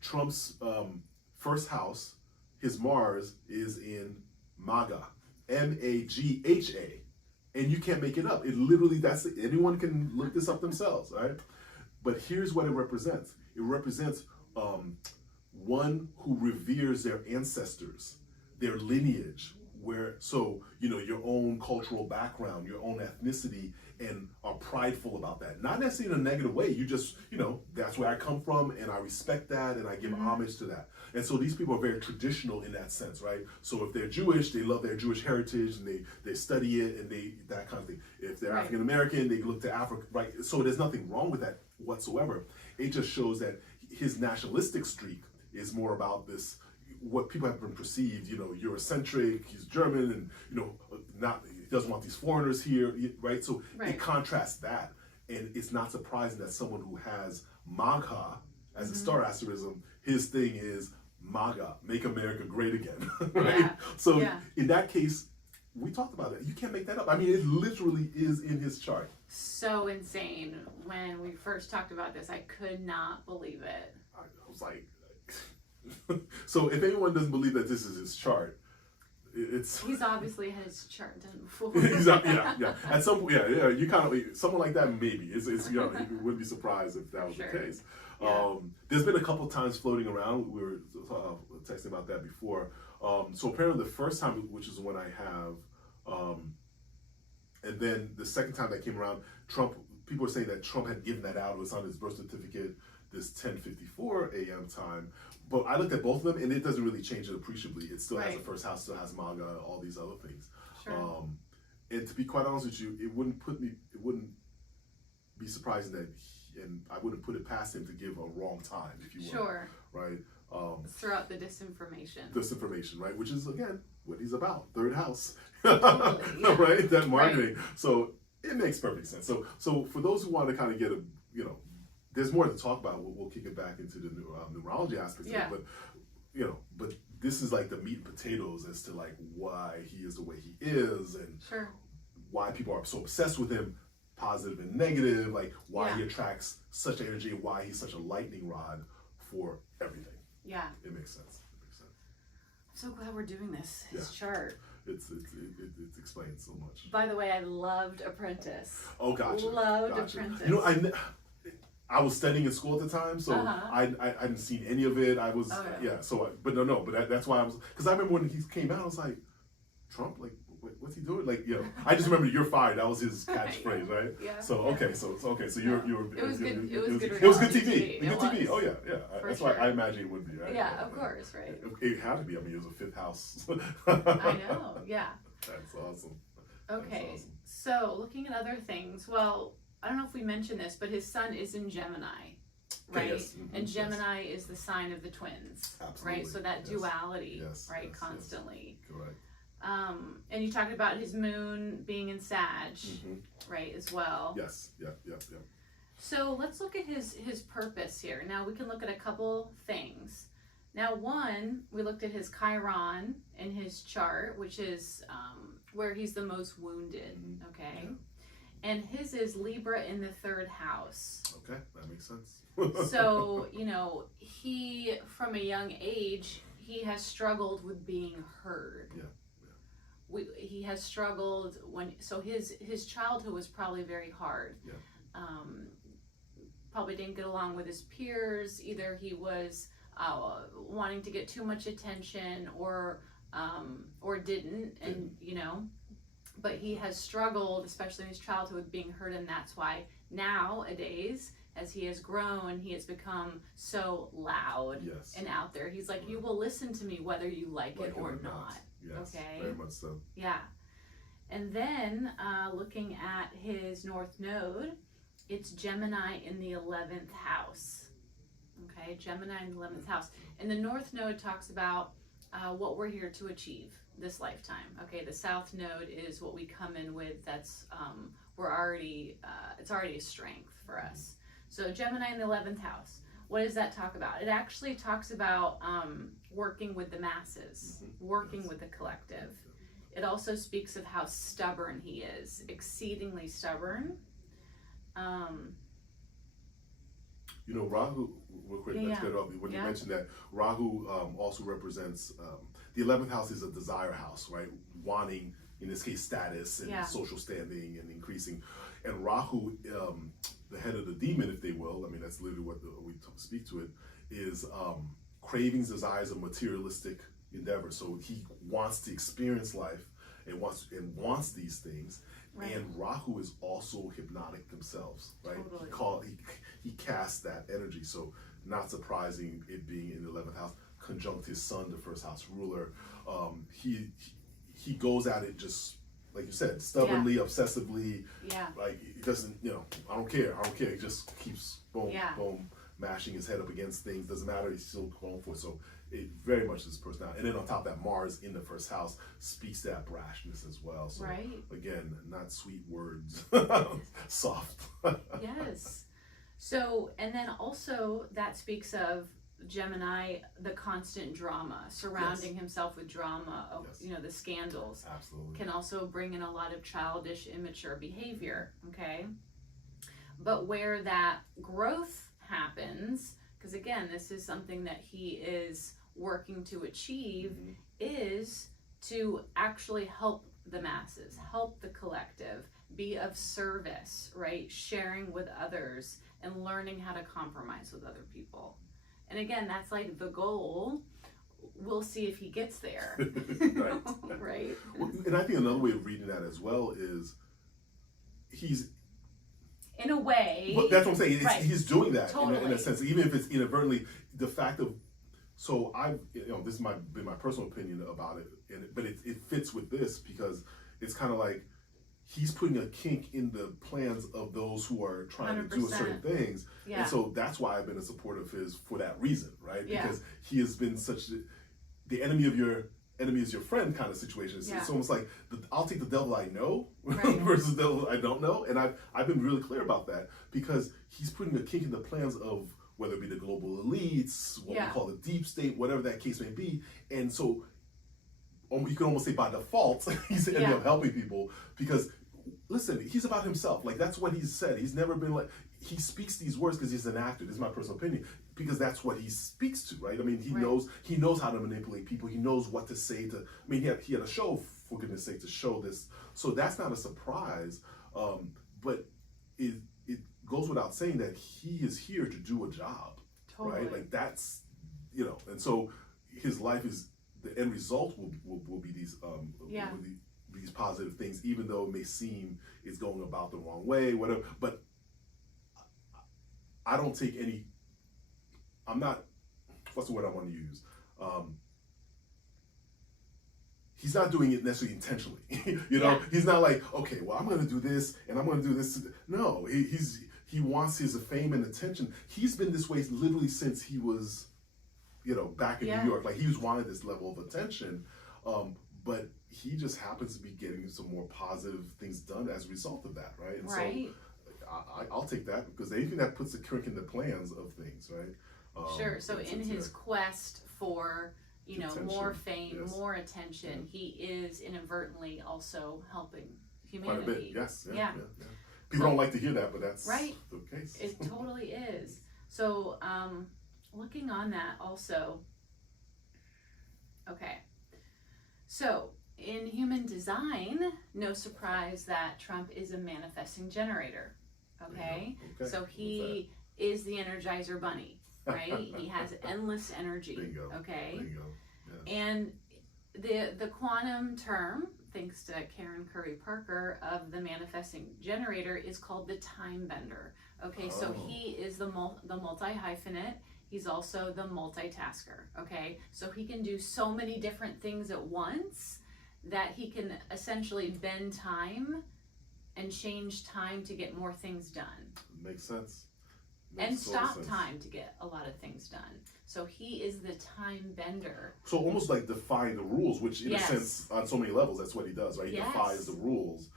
Trump's first house, his Mars, is in MAGA, MAGHA. And you can't make it up. It literally, anyone can look this up themselves, right? But here's what it represents. It represents one who reveres their ancestors, their lineage, your own cultural background, your own ethnicity, and are prideful about that. Not necessarily in a negative way. You just, that's where I come from, and I respect that, and I give homage to that. And so these people are very traditional in that sense, right? So if they're Jewish, they love their Jewish heritage, and they study it, and that kind of thing. If they're African American, they look to Africa, right? So there's nothing wrong with that whatsoever. It just shows that his nationalistic streak is more about this, what people have been perceived, Eurocentric, he's German, and, he doesn't want these foreigners here, right? So it contrasts that. And it's not surprising that someone who has MAGA as a star asterism, his thing is MAGA, make America great again, right? So in that case, we talked about it. You can't make that up. I mean, it literally is in his chart. So insane. When we first talked about this, I could not believe it. I was like, so if anyone doesn't believe that this is his chart, he's obviously had his chart done before. At some point, you kind of someone like that maybe. You wouldn't be surprised if that was the case. There's been a couple times floating around. We were texting about that before. So apparently the first time, which is when I have, and then the second time that came around, people were saying that Trump had given that out. It was on his birth certificate, this 10:54 a.m. time. But I looked at both of them, and it doesn't really change it appreciably. It still has the first house, still has MAGA, all these other things. Sure. And to be quite honest with you, it wouldn't be surprising that, and I wouldn't put it past him to give a wrong time, if you will. Sure. Right. Throughout the disinformation. Disinformation, right? Which is again what he's about, third house. Totally, right? That marketing. So It makes perfect sense. So for those who want to kind of get a, you know, there's more to talk about. We'll kick it back into the numerology aspects of it, but you know, but this is like the meat and potatoes as to like why he is the way he is, and why people are so obsessed with him, positive and negative, like why he attracts such energy, and why he's such a lightning rod for everything. Yeah, it makes sense. It makes sense. I'm so glad we're doing this. His chart. It explains so much. By the way, I loved Apprentice. Oh, gotcha. Loved Apprentice. You know, I was studying in school at the time, so I hadn't seen any of it. I was but that's why I was, because I remember when he came out, I was like, Trump, like what's he doing? Like, you know, I just remember "you're fired." That was his catchphrase, right? Yeah. So okay, so you were. It was good. It was good TV. Good TV. Oh yeah. That's why I imagine it would be, right? Yeah, of course, right. It had to be. I mean, it was a fifth house. I know. Yeah. That's awesome. Okay, so looking at other things, well, I don't know if we mentioned this, but his sun is in Gemini, right? Yes. Mm-hmm. And Gemini is the sign of the twins, right? So that duality, right, constantly. Correct. And you talked about his moon being in Sag, right, as well. Yes. Yep. So let's look at his purpose here. Now we can look at a couple things. Now, one, we looked at his Chiron in his chart, which is where he's the most wounded, okay? Yeah. And his is Libra in the 3rd house. Okay, that makes sense. So, you know, he, from a young age, he has struggled with being heard. Yeah. He has struggled so his childhood was probably very hard. Yeah. Probably didn't get along with his peers. Either he was wanting to get too much attention or didn't, and you know, but he has struggled, especially in his childhood, with being heard, and that's why nowadays, as he has grown, he has become so loud and out there. He's like, you will listen to me whether you like it or not. Yes, okay, very much so. Yeah. And then looking at his North Node, it's Gemini in the 11th house. Okay, Gemini in the 11th house. And the North Node talks about what we're here to achieve this lifetime. Okay, the South Node is what we come in with. That's it's already a strength for us. So Gemini in the 11th house. What does that talk about? It actually talks about working with the masses, working with the collective. It also speaks of how stubborn he is, exceedingly stubborn. You know, Rahu, real quick, let's get it off. When you mentioned that, Rahu also represents, the 11th house is a desire house, right? Wanting, in this case, status and social standing and increasing. And Rahu, the head of the demon, if they will, I mean, that's literally what we speak to it, is cravings, desires, of materialistic endeavor. So he wants to experience life and wants these things. Right. And Rahu is also hypnotic themselves, right? Totally. He casts that energy. So not surprising it being in the 11th house, conjunct his son, the 1st house ruler. He goes at it just like you said, stubbornly, obsessively. Yeah. Like he doesn't, you know, I don't care. He just keeps boom, mashing his head up against things. Doesn't matter. He's still going for it. So it very much is personality. And then on top of that, Mars in the 1st house speaks to that brashness as well. So again, not sweet words, soft. Yes. So, and then also that speaks of Gemini, the constant drama, surrounding himself with drama, you know, the scandals. Absolutely. Can also bring in a lot of childish, immature behavior, okay? But where that growth happens, because again, this is something that he is working to achieve, is to actually help the masses, help the collective, be of service, right? Sharing with others and learning how to compromise with other people. And again, that's like the goal. We'll see if he gets there. Right. Well, and I think another way of reading that as well is he's, in a way. Well, that's what I'm saying. He's doing that in a sense, even if it's inadvertently. The fact of, so this has been my personal opinion about it, but it fits with this because it's kind of like he's putting a kink in the plans of those who are trying 100%. To do certain things. Yeah. And so that's why I've been a supporter of his for that reason, right? Because he has been the enemy of your enemy is your friend kind of situation. It's, Yeah. it's almost like I'll take the devil I know Right. versus the devil I don't know. And I've been really clear about that because he's putting a kink in the plans of whether it be the global elites, what we call the deep state, whatever that case may be. And so you can almost say by default, he's ended up helping people because, listen, he's about himself. Like, that's what he's said. He's never been like, he speaks these words because he's an actor. This is my personal opinion, because that's what he speaks to, right? I mean, he knows how to manipulate people. He knows what to say to, I mean, he had a show, for goodness sake, to show this. So that's not a surprise, but it goes without saying that he is here to do a job, right? Like, that's, and so his life is, the end result will be these will be these positive things, even though it may seem it's going about the wrong way, whatever. But I don't take any. I'm not. What's the word I want to use? He's not doing it necessarily intentionally. He's not like, okay, well, I'm going to do this and I'm going to do this. No, he wants his fame and attention. He's been this way literally since he was, back in New York. Like, he was wanted this level of attention, but he just happens to be getting some more positive things done as a result of that, right? And so I'll take that, because anything that puts a kink in the plans of things, right? Sure. So in his quest for attention, more fame, more attention, he is inadvertently also helping humanity. Quite a bit, yes. Yeah. People don't like to hear that, but that's the case. It totally is. So, looking on that also, okay. So, in human design, no surprise that Trump is a manifesting generator, okay? So he is the Energizer Bunny, right? He has endless energy, Bingo. Okay? Bingo. Yes. And the quantum term, thanks to Karen Curry Parker, of the manifesting generator is called the time bender. Okay, so he is the multi-hyphenate. He's also the multitasker, okay? So he can do so many different things at once that he can essentially bend time and change time to get more things done. Makes sense. And stop time to get a lot of things done. So he is the time bender. So almost like defying the rules, which in a sense, on so many levels, that's what he does, right? He defies the rules,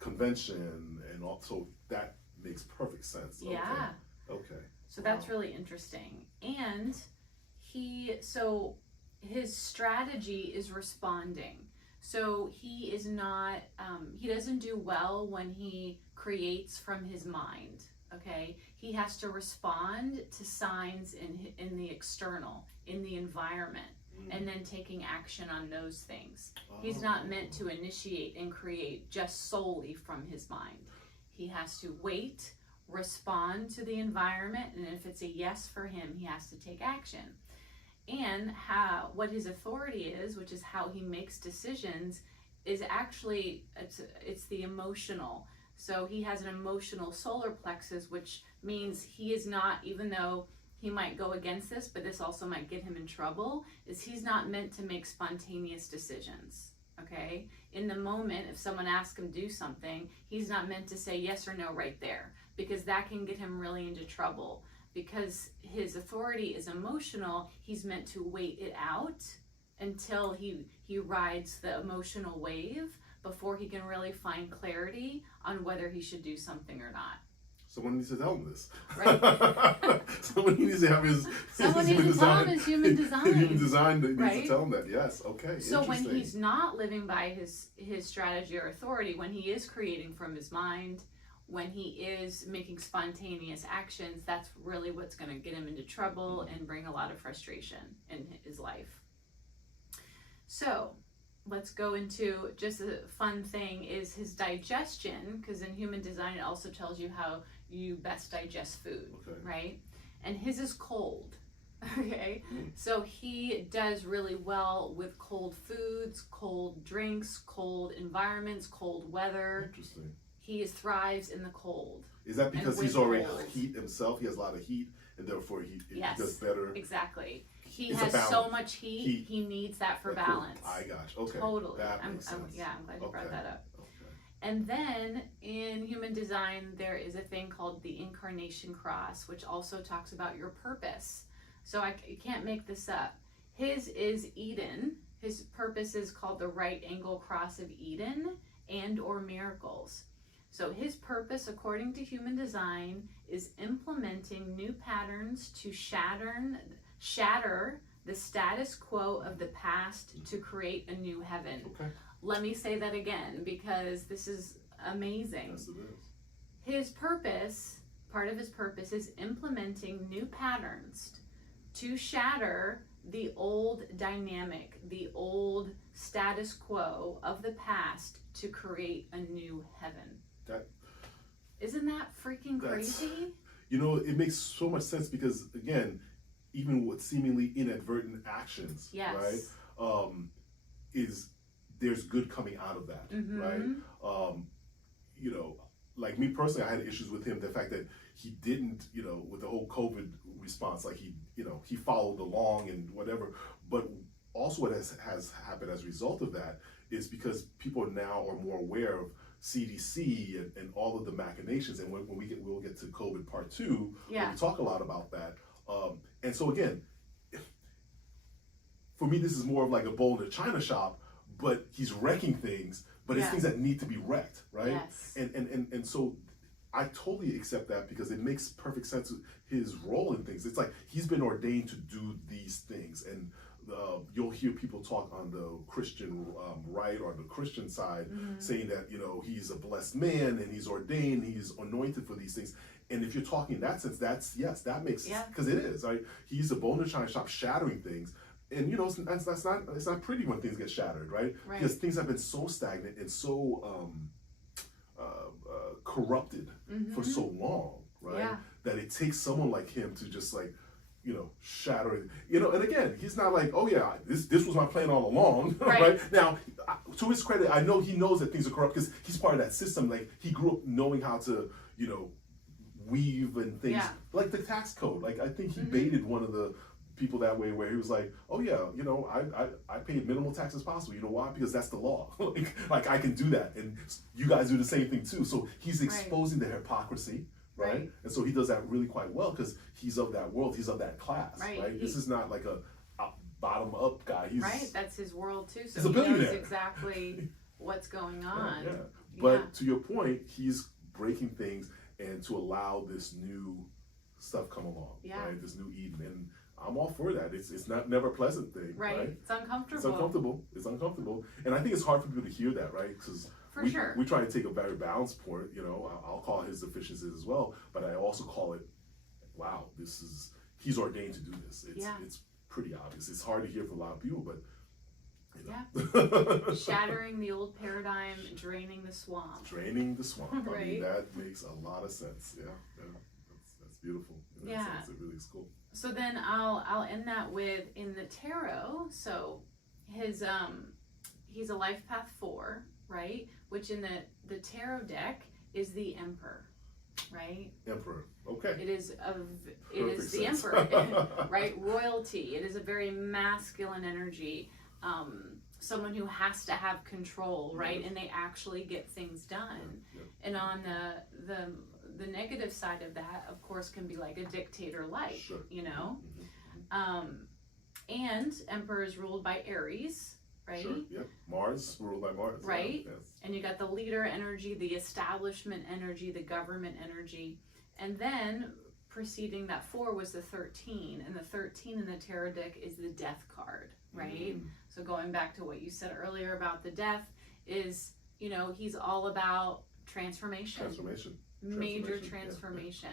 convention, and also that makes perfect sense. Yeah. Okay. So that's really interesting. And so his strategy is responding. So he is not, he doesn't do well when he creates from his mind. Okay, he has to respond to signs in the external, in the environment, and then taking action on those things. He's not meant to initiate and create just solely from his mind. He has to wait, respond to the environment, and if it's a yes for him, he has to take action. And what his authority is, which is how he makes decisions, is actually it's the emotional. So he has an emotional solar plexus, which means he is not, even though he might go against this, but this also might get him in trouble, is he's not meant to make spontaneous decisions, okay? In the moment, if someone asks him to do something, he's not meant to say yes or no right there, because that can get him really into trouble. Because his authority is emotional, he's meant to wait it out until he rides the emotional wave before he can really find clarity on whether he should do something or not. Someone needs to tell him this. Right. Someone needs to have Someone needs to tell him his human design. Human design needs to tell him that. Yes. Okay. So when he's not living by his strategy or authority, when he is creating from his mind, when he is making spontaneous actions, that's really what's going to get him into trouble and bring a lot of frustration in his life. So let's go into just a fun thing is his digestion, because in human design it also tells you how you best digest food, right? And his is cold, okay? So he does really well with cold foods, cold drinks, cold environments, cold weather. Interesting. He thrives in the cold. Is that because he's already heat himself? He has a lot of heat, and therefore he does better? Exactly. He has so much heat, he needs that for balance. I got you. Okay. Totally. That makes sense. I'm glad you brought that up. Okay. And then in human design, there is a thing called the incarnation cross, which also talks about your purpose. So you can't make this up. His is Eden, His purpose is called the right angle cross of Eden and or miracles. So his purpose, according to Human Design, is implementing new patterns to shatter the status quo of the past to create a new heaven. Okay. Let me say that again because this is amazing. Yes, it is. His purpose, part of his purpose, is implementing new patterns to shatter the old dynamic, the old status quo of the past to create a new heaven. Isn't that freaking crazy? You know, it makes so much sense because, again, even with seemingly inadvertent actions, Yes. right, is there's good coming out of that, right? You know, like me personally, I had issues with him, the fact that he didn't, you know, with the whole COVID response, like he followed along and whatever, but also what has happened as a result of that is because people now are more aware of CDC and all of the machinations, and when we'll get to COVID part 2, where we talk a lot about that. And so again, for me, this is more of like a bull in a china shop, but he's wrecking things, but it's things that need to be wrecked, right? Yes. And so I totally accept that because it makes perfect sense of his role in things. It's like he's been ordained to do these things, and you'll hear people talk on the Christian right or the Christian side saying that, you know, he's a blessed man and he's ordained, he's anointed for these things. And if you're talking in that sense, that makes sense, because it is, right? He's a bone in the china shop shattering things. And you know, it's not pretty when things get shattered, right? Because things have been so stagnant and so corrupted for so long, right? That it takes someone like him to just like, you know, shatter it. You know, and again, he's not like, oh yeah, this was my plan all along, right? Now, to his credit, I know he knows that things are corrupt because he's part of that system. Like he grew up knowing how to, you know, weave and things, like the tax code. Like I think he baited one of the people that way, where he was like, oh yeah, you know, I pay minimal tax as possible. You know why? Because that's the law. like I can do that, and you guys do the same thing too. So he's exposing the hypocrisy, right? And so he does that really quite well because he's of that world, he's of that class, right? This is not like a bottom up guy. He's that's his world too. So he's a billionaire. He knows exactly what's going on. But to your point, he's breaking things and to allow this new stuff come along, right? This new Eden, and I'm all for that. It's not never a pleasant thing, right? It's uncomfortable. It's uncomfortable. It's uncomfortable, and I think it's hard for people to hear that, right? Because we try to take a very balanced point. You know, I'll call his deficiencies as well, but I also call it, wow, he's ordained to do this. It's pretty obvious. It's hard to hear for a lot of people, but you know. Shattering the old paradigm, draining the swamp. Draining the swamp. I mean, that makes a lot of sense. Yeah. That's beautiful. In that sense, it really is cool. So then I'll end that with, in the tarot, so his he's a life path 4, right? Which in the tarot deck is the Emperor, right? Emperor. Okay. It is the Emperor, right? Royalty. It is a very masculine energy. Someone who has to have control, right? And they actually get things done. And on the negative side of that, of course, can be like a dictator like, you know? And Emperor is ruled by Aries, right? Mars, ruled by Mars. Right? And you got the leader energy, the establishment energy, the government energy. And then preceding that 4 was the 13. And the 13 in the tarot deck is the death card, right? So going back to what you said earlier about the death is, you know, he's all about transformation. Major transformation.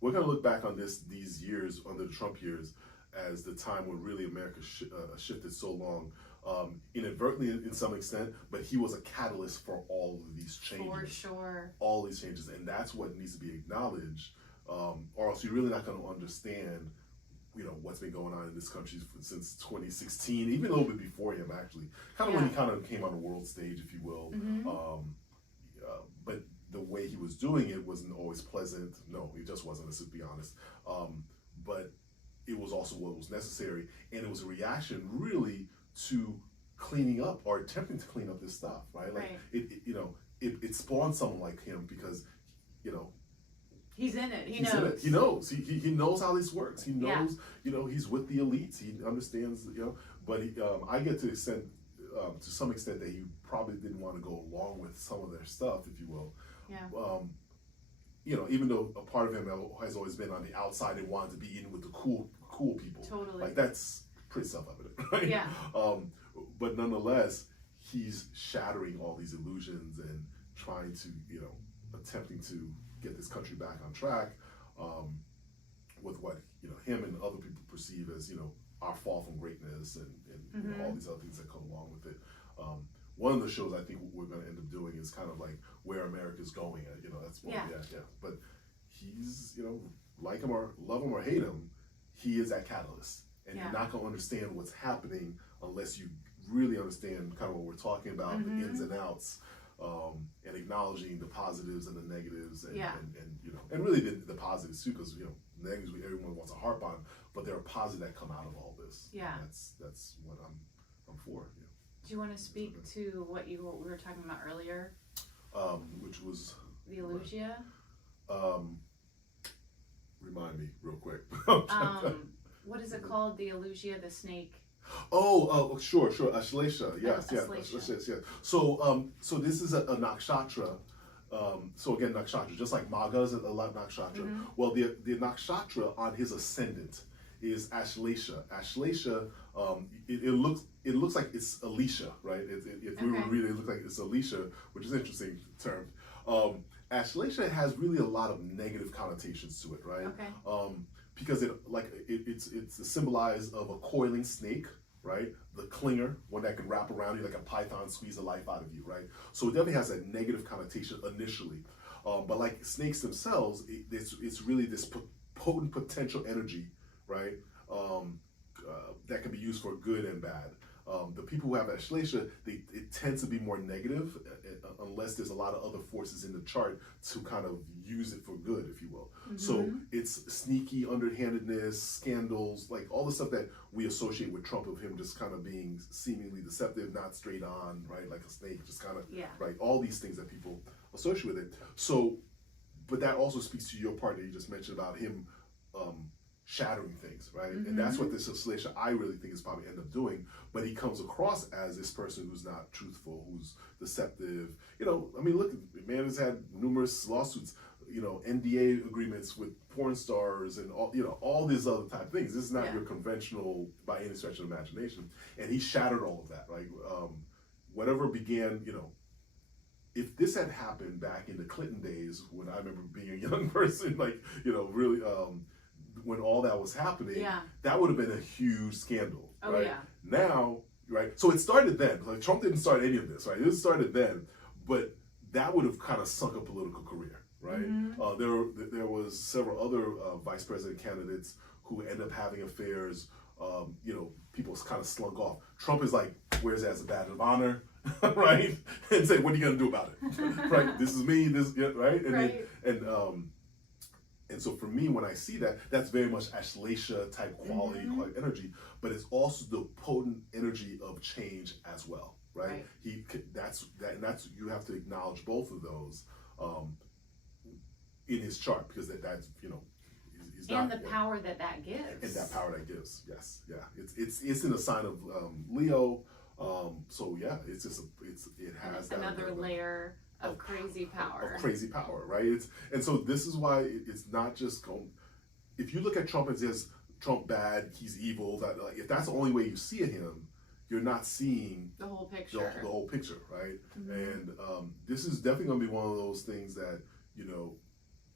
We're going to look back on these years, under the Trump years, as the time when really America shifted so long, inadvertently in some extent, but he was a catalyst for all of these changes. For sure. All these changes, and that's what needs to be acknowledged, or else you're really not going to understand, you know, what's been going on in this country since 2016, even a little bit before him, actually. Kind of when he kind of came on the world stage, if you will. But the way he was doing it wasn't always pleasant. No, it just wasn't, let's be honest. But it was also what was necessary, and it was a reaction really to cleaning up or attempting to clean up this stuff, right? Like it spawned someone like him because, you know, he's in it. He knows. He knows. He knows how this works. He knows. You know, he's with the elites. He understands. You know, but I get to some extent that he probably didn't want to go along with some of their stuff, if you will. Yeah. You know, even though a part of him has always been on the outside and wanted to be in with the cool people. Totally. Like, that's pretty self-evident, right? Yeah. But nonetheless, he's shattering all these illusions and trying to, you know, attempting to get this country back on track, with what, you know, him and other people perceive as, you know, our fall from greatness and you know, all these other things that come along with it. One of the shows I think we're going to end up doing is kind of like where America's going. You know, that's one. Yeah. But he's, you know, like him or love him or hate him, he is that catalyst, and you're not going to understand what's happening unless you really understand kind of what we're talking about, the ins and outs, and acknowledging the positives and the negatives, and you know, and really the positives too, because, you know, negatives everyone wants to harp on, but there are positives that come out of all this. Yeah. That's what I'm for. Yeah. Do you want to speak to what we were talking about earlier? Which was the Illusia. Remind me real quick. What is it called? The Illusia, the snake. Sure. Ashleisha. Yes. So this is a nakshatra. So again, nakshatra, just like Maga is a nakshatra. Well, the nakshatra on his ascendant is Ashleisha. Ashleisha, it looks like it's Alicia, right? If we were reading, it looks like it's Alicia, which is an interesting term. Ashleisha has really a lot of negative connotations to it, right? Okay. Because it's symbolized of a coiling snake, right? The clinger, one that can wrap around you like a python, squeeze the life out of you, right? So it definitely has a negative connotation initially. But like snakes themselves, it's really this potent potential energy, right? That can be used for good and bad. The people who have Ashleisha, it tends to be more negative unless there's a lot of other forces in the chart to kind of use it for good, if you will. So it's sneaky underhandedness, scandals, like all the stuff that we associate with Trump, of him just kind of being seemingly deceptive, not straight on, right? Like a snake, just kind of, right? All these things that people associate with it. So, but that also speaks to your part that you just mentioned about him shattering things, right? And that's what this Ashleisha, I really think, is probably end up doing. But he comes across as this person who's not truthful, who's deceptive. You know, I mean, look, the man has had numerous lawsuits, you know, NDA agreements with porn stars and all, you know, all these other type of things. This is not your conventional by any stretch of the imagination. And he shattered all of that, right? Whatever began, you know, if this had happened back in the Clinton days, when I remember being a young person, like, you know, really, when all that was happening, that would have been a huge scandal, right? Now, right? So it started then. Like, Trump didn't start any of this, right? It started then, but that would have kind of sunk a political career, right? There was several other vice president candidates who end up having affairs. You know, people kind of slunk off. Trump is like, wears it as a badge of honor, right? And say, what are you going to do about it, right? This is me. This, right? And so for me, when I see that, that's very much Ashleisha type quality energy, but it's also the potent energy of change as well, right? That's you have to acknowledge both of those in his chart, because that's, you know, he's and not, the power that gives. And that power that gives, yes, it's in a sign of Leo, so yeah, it has that another layer of crazy power. Right? And so this is why it's not just if you look at Trump as just Trump bad, he's evil, that, like, if that's the only way you see him, you're not seeing the whole picture. The whole picture, right? And this is definitely going to be one of those things that, you know,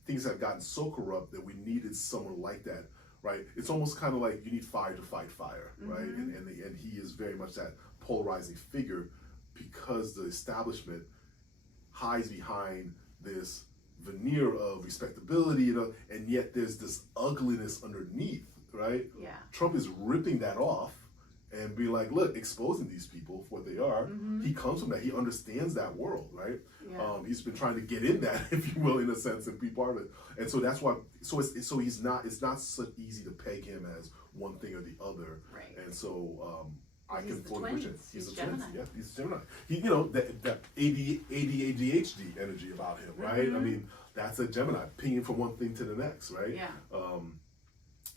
things have gotten so corrupt that we needed someone like that, right? It's almost kind of like you need fire to fight fire, right? And he is very much that polarizing figure, because the establishment hides behind this veneer of respectability, you know, and yet there's this ugliness underneath, right? Yeah. Trump is ripping that off and be like, look, exposing these people for what they are. He comes from that. He understands that world, right? Yeah. He's been trying to get in that, if you will, in a sense, and be part of it. And so that's why. So it's not so easy to peg him as one thing or the other. Right. And so I can fully appreciate. He's a Gemini. twin. Yeah, he's a Gemini. He, you know, that ADHD energy about him, right? I mean, that's a Gemini, pinging from one thing to the next, right? Yeah.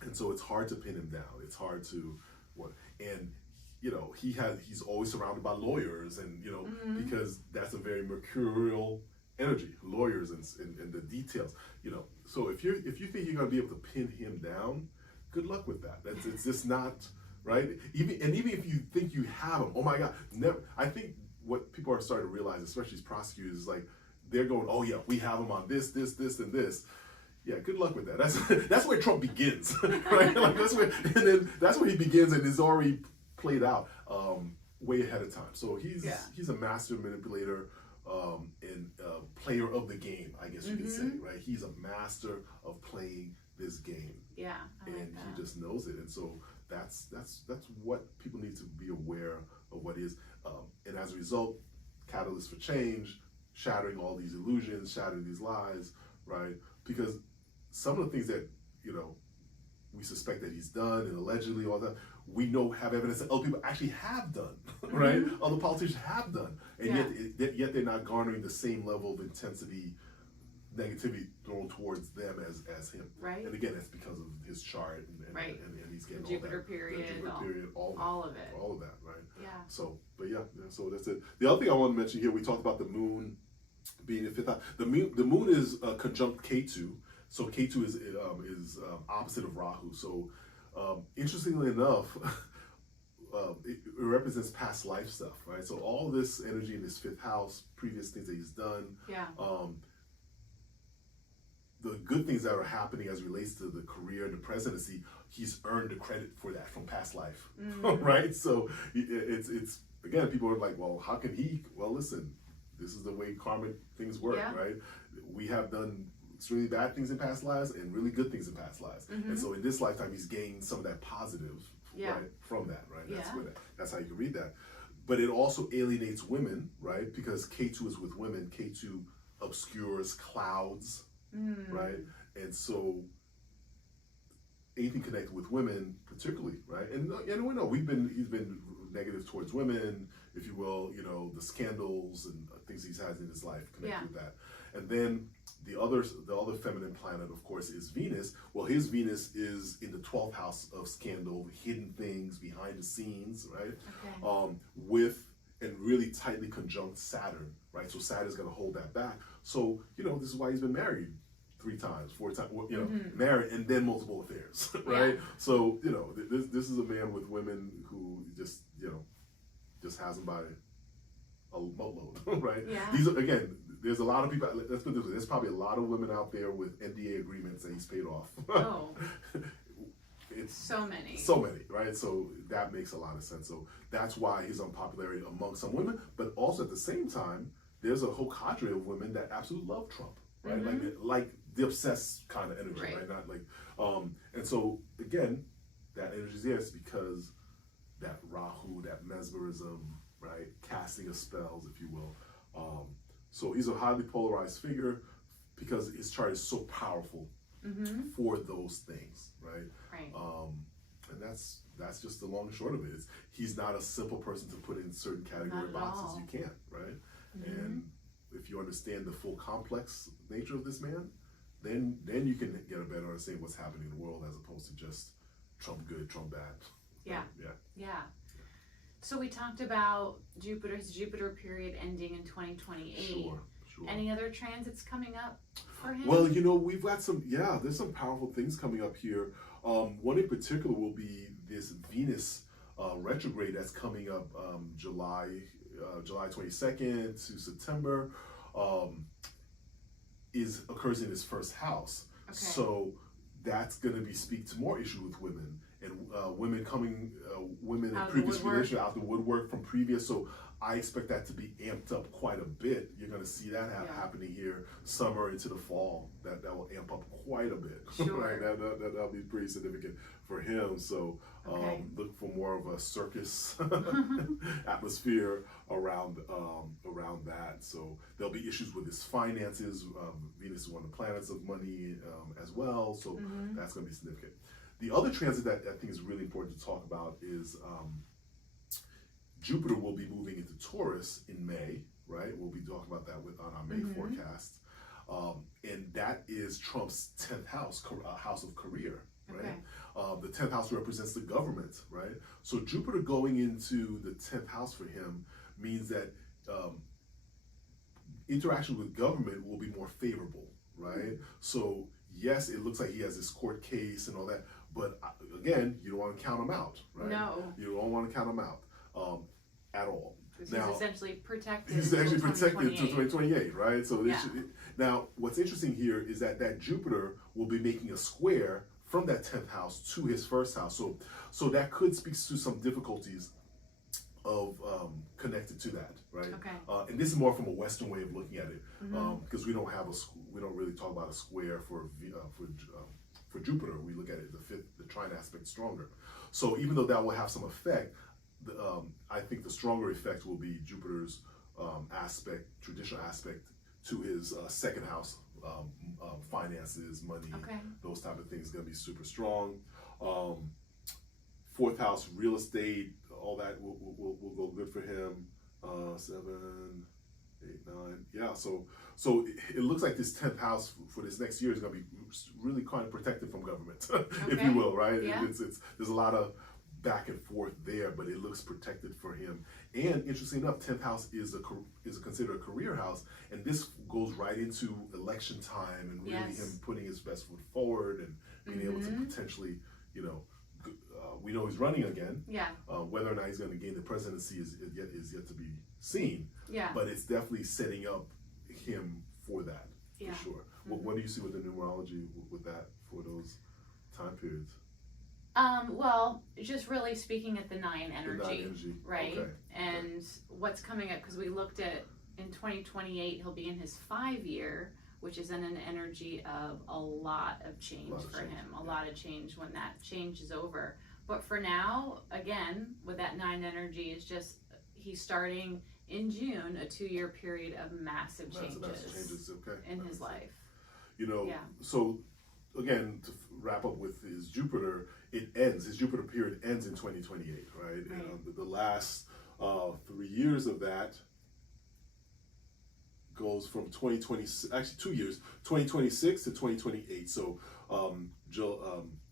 And so it's hard to pin him down. It's hard to and he's always surrounded by lawyers, and because that's a very mercurial energy, lawyers and the details, So if you think you're gonna be able to pin him down, good luck with that. It's just not right. Even if you think you have him, oh my God, never. I think what people are starting to realize, especially as prosecutors, is like they're going, oh yeah, we have him on this, and this. Yeah, good luck with that. That's where Trump begins, right? Like that's where he begins, and is already played out way ahead of time. So he's a master manipulator and player of the game, I guess you could say, right? He's a master of playing this game. Yeah, and he just knows it, and so that's what people need to be aware of what is, and as a result, catalyst for change, shattering all these illusions, shattering these lies, right? Because some of the things that we suspect that he's done and allegedly all that, we know have evidence that other people actually have done, right? Other politicians have done, and yet they're not garnering the same level of intensity, negativity thrown towards them as him. Right. And again, that's because of his chart and he's getting Jupiter all that. period, the Jupiter period, all of it. All of that, right? Yeah. So, but so that's it. The other thing I want to mention here, we talked about the moon being in fifth house. The moon is conjunct Ketu. So Ketu is opposite of Rahu. So interestingly enough, it represents past life stuff, right? So all this energy in his fifth house, previous things that he's done, the good things that are happening as relates to the career and the presidency, he's earned the credit for that from past life, right? So it's again, people are like, well, how can he? Well, listen, this is the way karmic things work, right? We have done extremely bad things in past lives and really good things in past lives, and so in this lifetime, he's gained some of that positive, right, from that, right? That's how you can read that. But it also alienates women, right? Because Ketu is with women. Ketu obscures clouds. Right, and so anything connected with women, particularly, right, and we know he's been negative towards women, if you will, the scandals and things he's had in his life connected with that, and then the other feminine planet, of course, is Venus. Well, his Venus is in the 12th house of scandal, hidden things behind the scenes, right, with and really tightly conjunct Saturn, right? So Saturn's going to hold that back. So this is why he's been married 3 times, 4 times, married and then multiple affairs, right? So this is a man with women who just has them by a boatload, right? These are, again, there's a lot of people. Let's put it this way: there's probably a lot of women out there with NDA agreements that he's paid off. It's so many, right? So that makes a lot of sense. So that's why his unpopularity among some women, but also at the same time, there's a whole cadre of women that absolutely love Trump, right? Like the obsessed kind of energy, right? Not like, and so again, that energy is there because that Rahu, that mesmerism, right? Casting of spells, if you will. So he's a highly polarized figure because his chart is so powerful for those things, right? And that's just the long and short of it. He's not a simple person to put in certain category boxes. You can't, right? And if you understand the full complex nature of this man, then you can get a better understanding of what's happening in the world as opposed to just Trump good, Trump bad. Yeah. So we talked about Jupiter's Jupiter period ending in 2028. Sure. Any other transits coming up for him? Well, we've got there's some powerful things coming up here. One in particular will be this Venus retrograde that's coming up July 22nd to September. Occurs in his first house. So that's going to speak to more issues with women and women in previous relationship out the woodwork from previous. So I expect that to be amped up quite a bit. You're going to see that happening here summer into the fall. That will amp up quite a bit. Right? That'll be pretty significant for him. So look for more of a circus atmosphere around that. So there'll be issues with his finances. Venus is one of the planets of money as well. So that's going to be significant. The other transit that I think is really important to talk about is Jupiter will be moving into Taurus in May, right? We'll be talking about that on our May forecast. And that is Trump's 10th house, house of career, right? The 10th house represents the government, right? So Jupiter going into the 10th house for him means that interaction with government will be more favorable, right? So yes, it looks like he has this court case and all that, but again, you don't want to count him out, right? No. You don't want to count him out at all. Now, he's essentially protected. He's actually protected until 2028, right? So yeah. Now, what's interesting here is that Jupiter will be making a square from that 10th house to his first house. So that could speak to some difficulties of connected to that, right? Okay. And this is more from a Western way of looking at it, because we don't really talk about a square for Jupiter. We look at it the trine aspect stronger. So even though that will have some effect, I think the stronger effect will be Jupiter's traditional aspect to his second house, finances, money, those type of things, going to be super strong. Fourth house, real estate, all that will go good for him. 7, 8, 9, yeah. So it looks like this 10th house for this next year is going to be really kind of protected from government, if you will, right? Yeah. There's a lot of back and forth there, but it looks protected for him. And interesting enough, 10th house is considered a career house, and this goes right into election time and really him putting his best foot forward and being able to potentially, we know he's running again. Yeah. Whether or not he's going to gain the presidency is yet to be seen. Yeah. But it's definitely setting up him for that, for sure. What do you see with the numerology with that for those time periods? Well, just really speaking at the 9 energy, the 9 energy. Right? Okay. And what's coming up, because we looked at in 2028, he'll be in his 5-year, which is in an energy of a lot of change for him, a lot of change when that change is over. But for now, again, with that 9 energy, it's just he's starting in June a 2-year period of massive changes in his life. So again, to wrap up with his Jupiter, his Jupiter period ends in 2028, right? And the last 3 years of that goes from 2020, actually 2 years, 2026 to 2028. So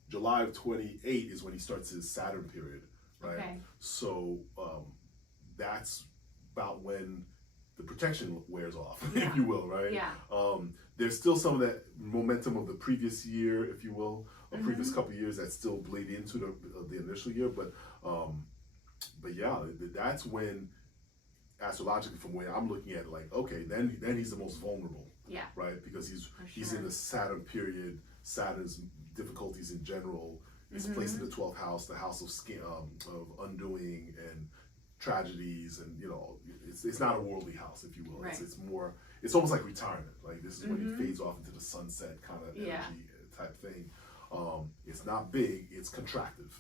July of 28 is when he starts his Saturn period, right? Okay. So that's about when the protection wears off, if you will, right? Yeah. There's still some of that momentum of the previous year, if you will, or previous couple of years that still bleed into the initial year, but yeah, that's when astrologically, from where I'm looking at it, like, okay, then he's the most vulnerable, right? Because he's in the Saturn period. Saturn's difficulties in general is placed in the 12th house, the house of undoing and tragedies, and it's not a worldly house, if you will. Right. It's almost like retirement. Like this is when he fades off into the sunset kind of energy type thing. It's not big, it's contractive.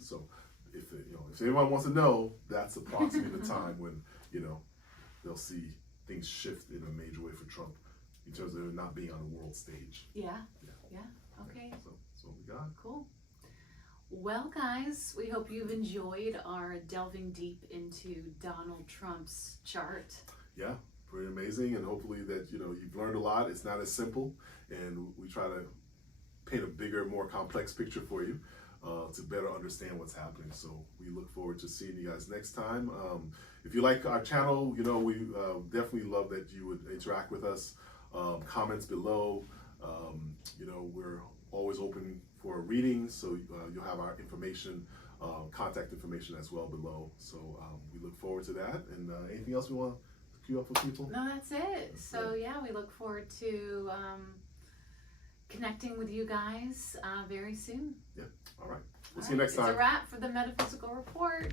So if anyone wants to know, that's approximately the time when they'll see things shift in a major way for Trump in terms of not being on the world stage. Yeah. Okay. So that's what we got. Cool. Well, guys, we hope you've enjoyed our delving deep into Donald Trump's chart. Yeah, pretty amazing, and hopefully that you've learned a lot. It's not as simple, and we try to paint a bigger, more complex picture for you to better understand what's happening. So we look forward to seeing you guys next time. If you like our channel, we definitely love that you would interact with us. Comments below. We're always open for readings, so you'll have our information, contact information as well below. So we look forward to that. And anything else we want to queue up for people? No, that's it. So yeah, we look forward to connecting with you guys very soon. Yeah. All right. We'll see you next time. It's a wrap for the Metaphysical Report.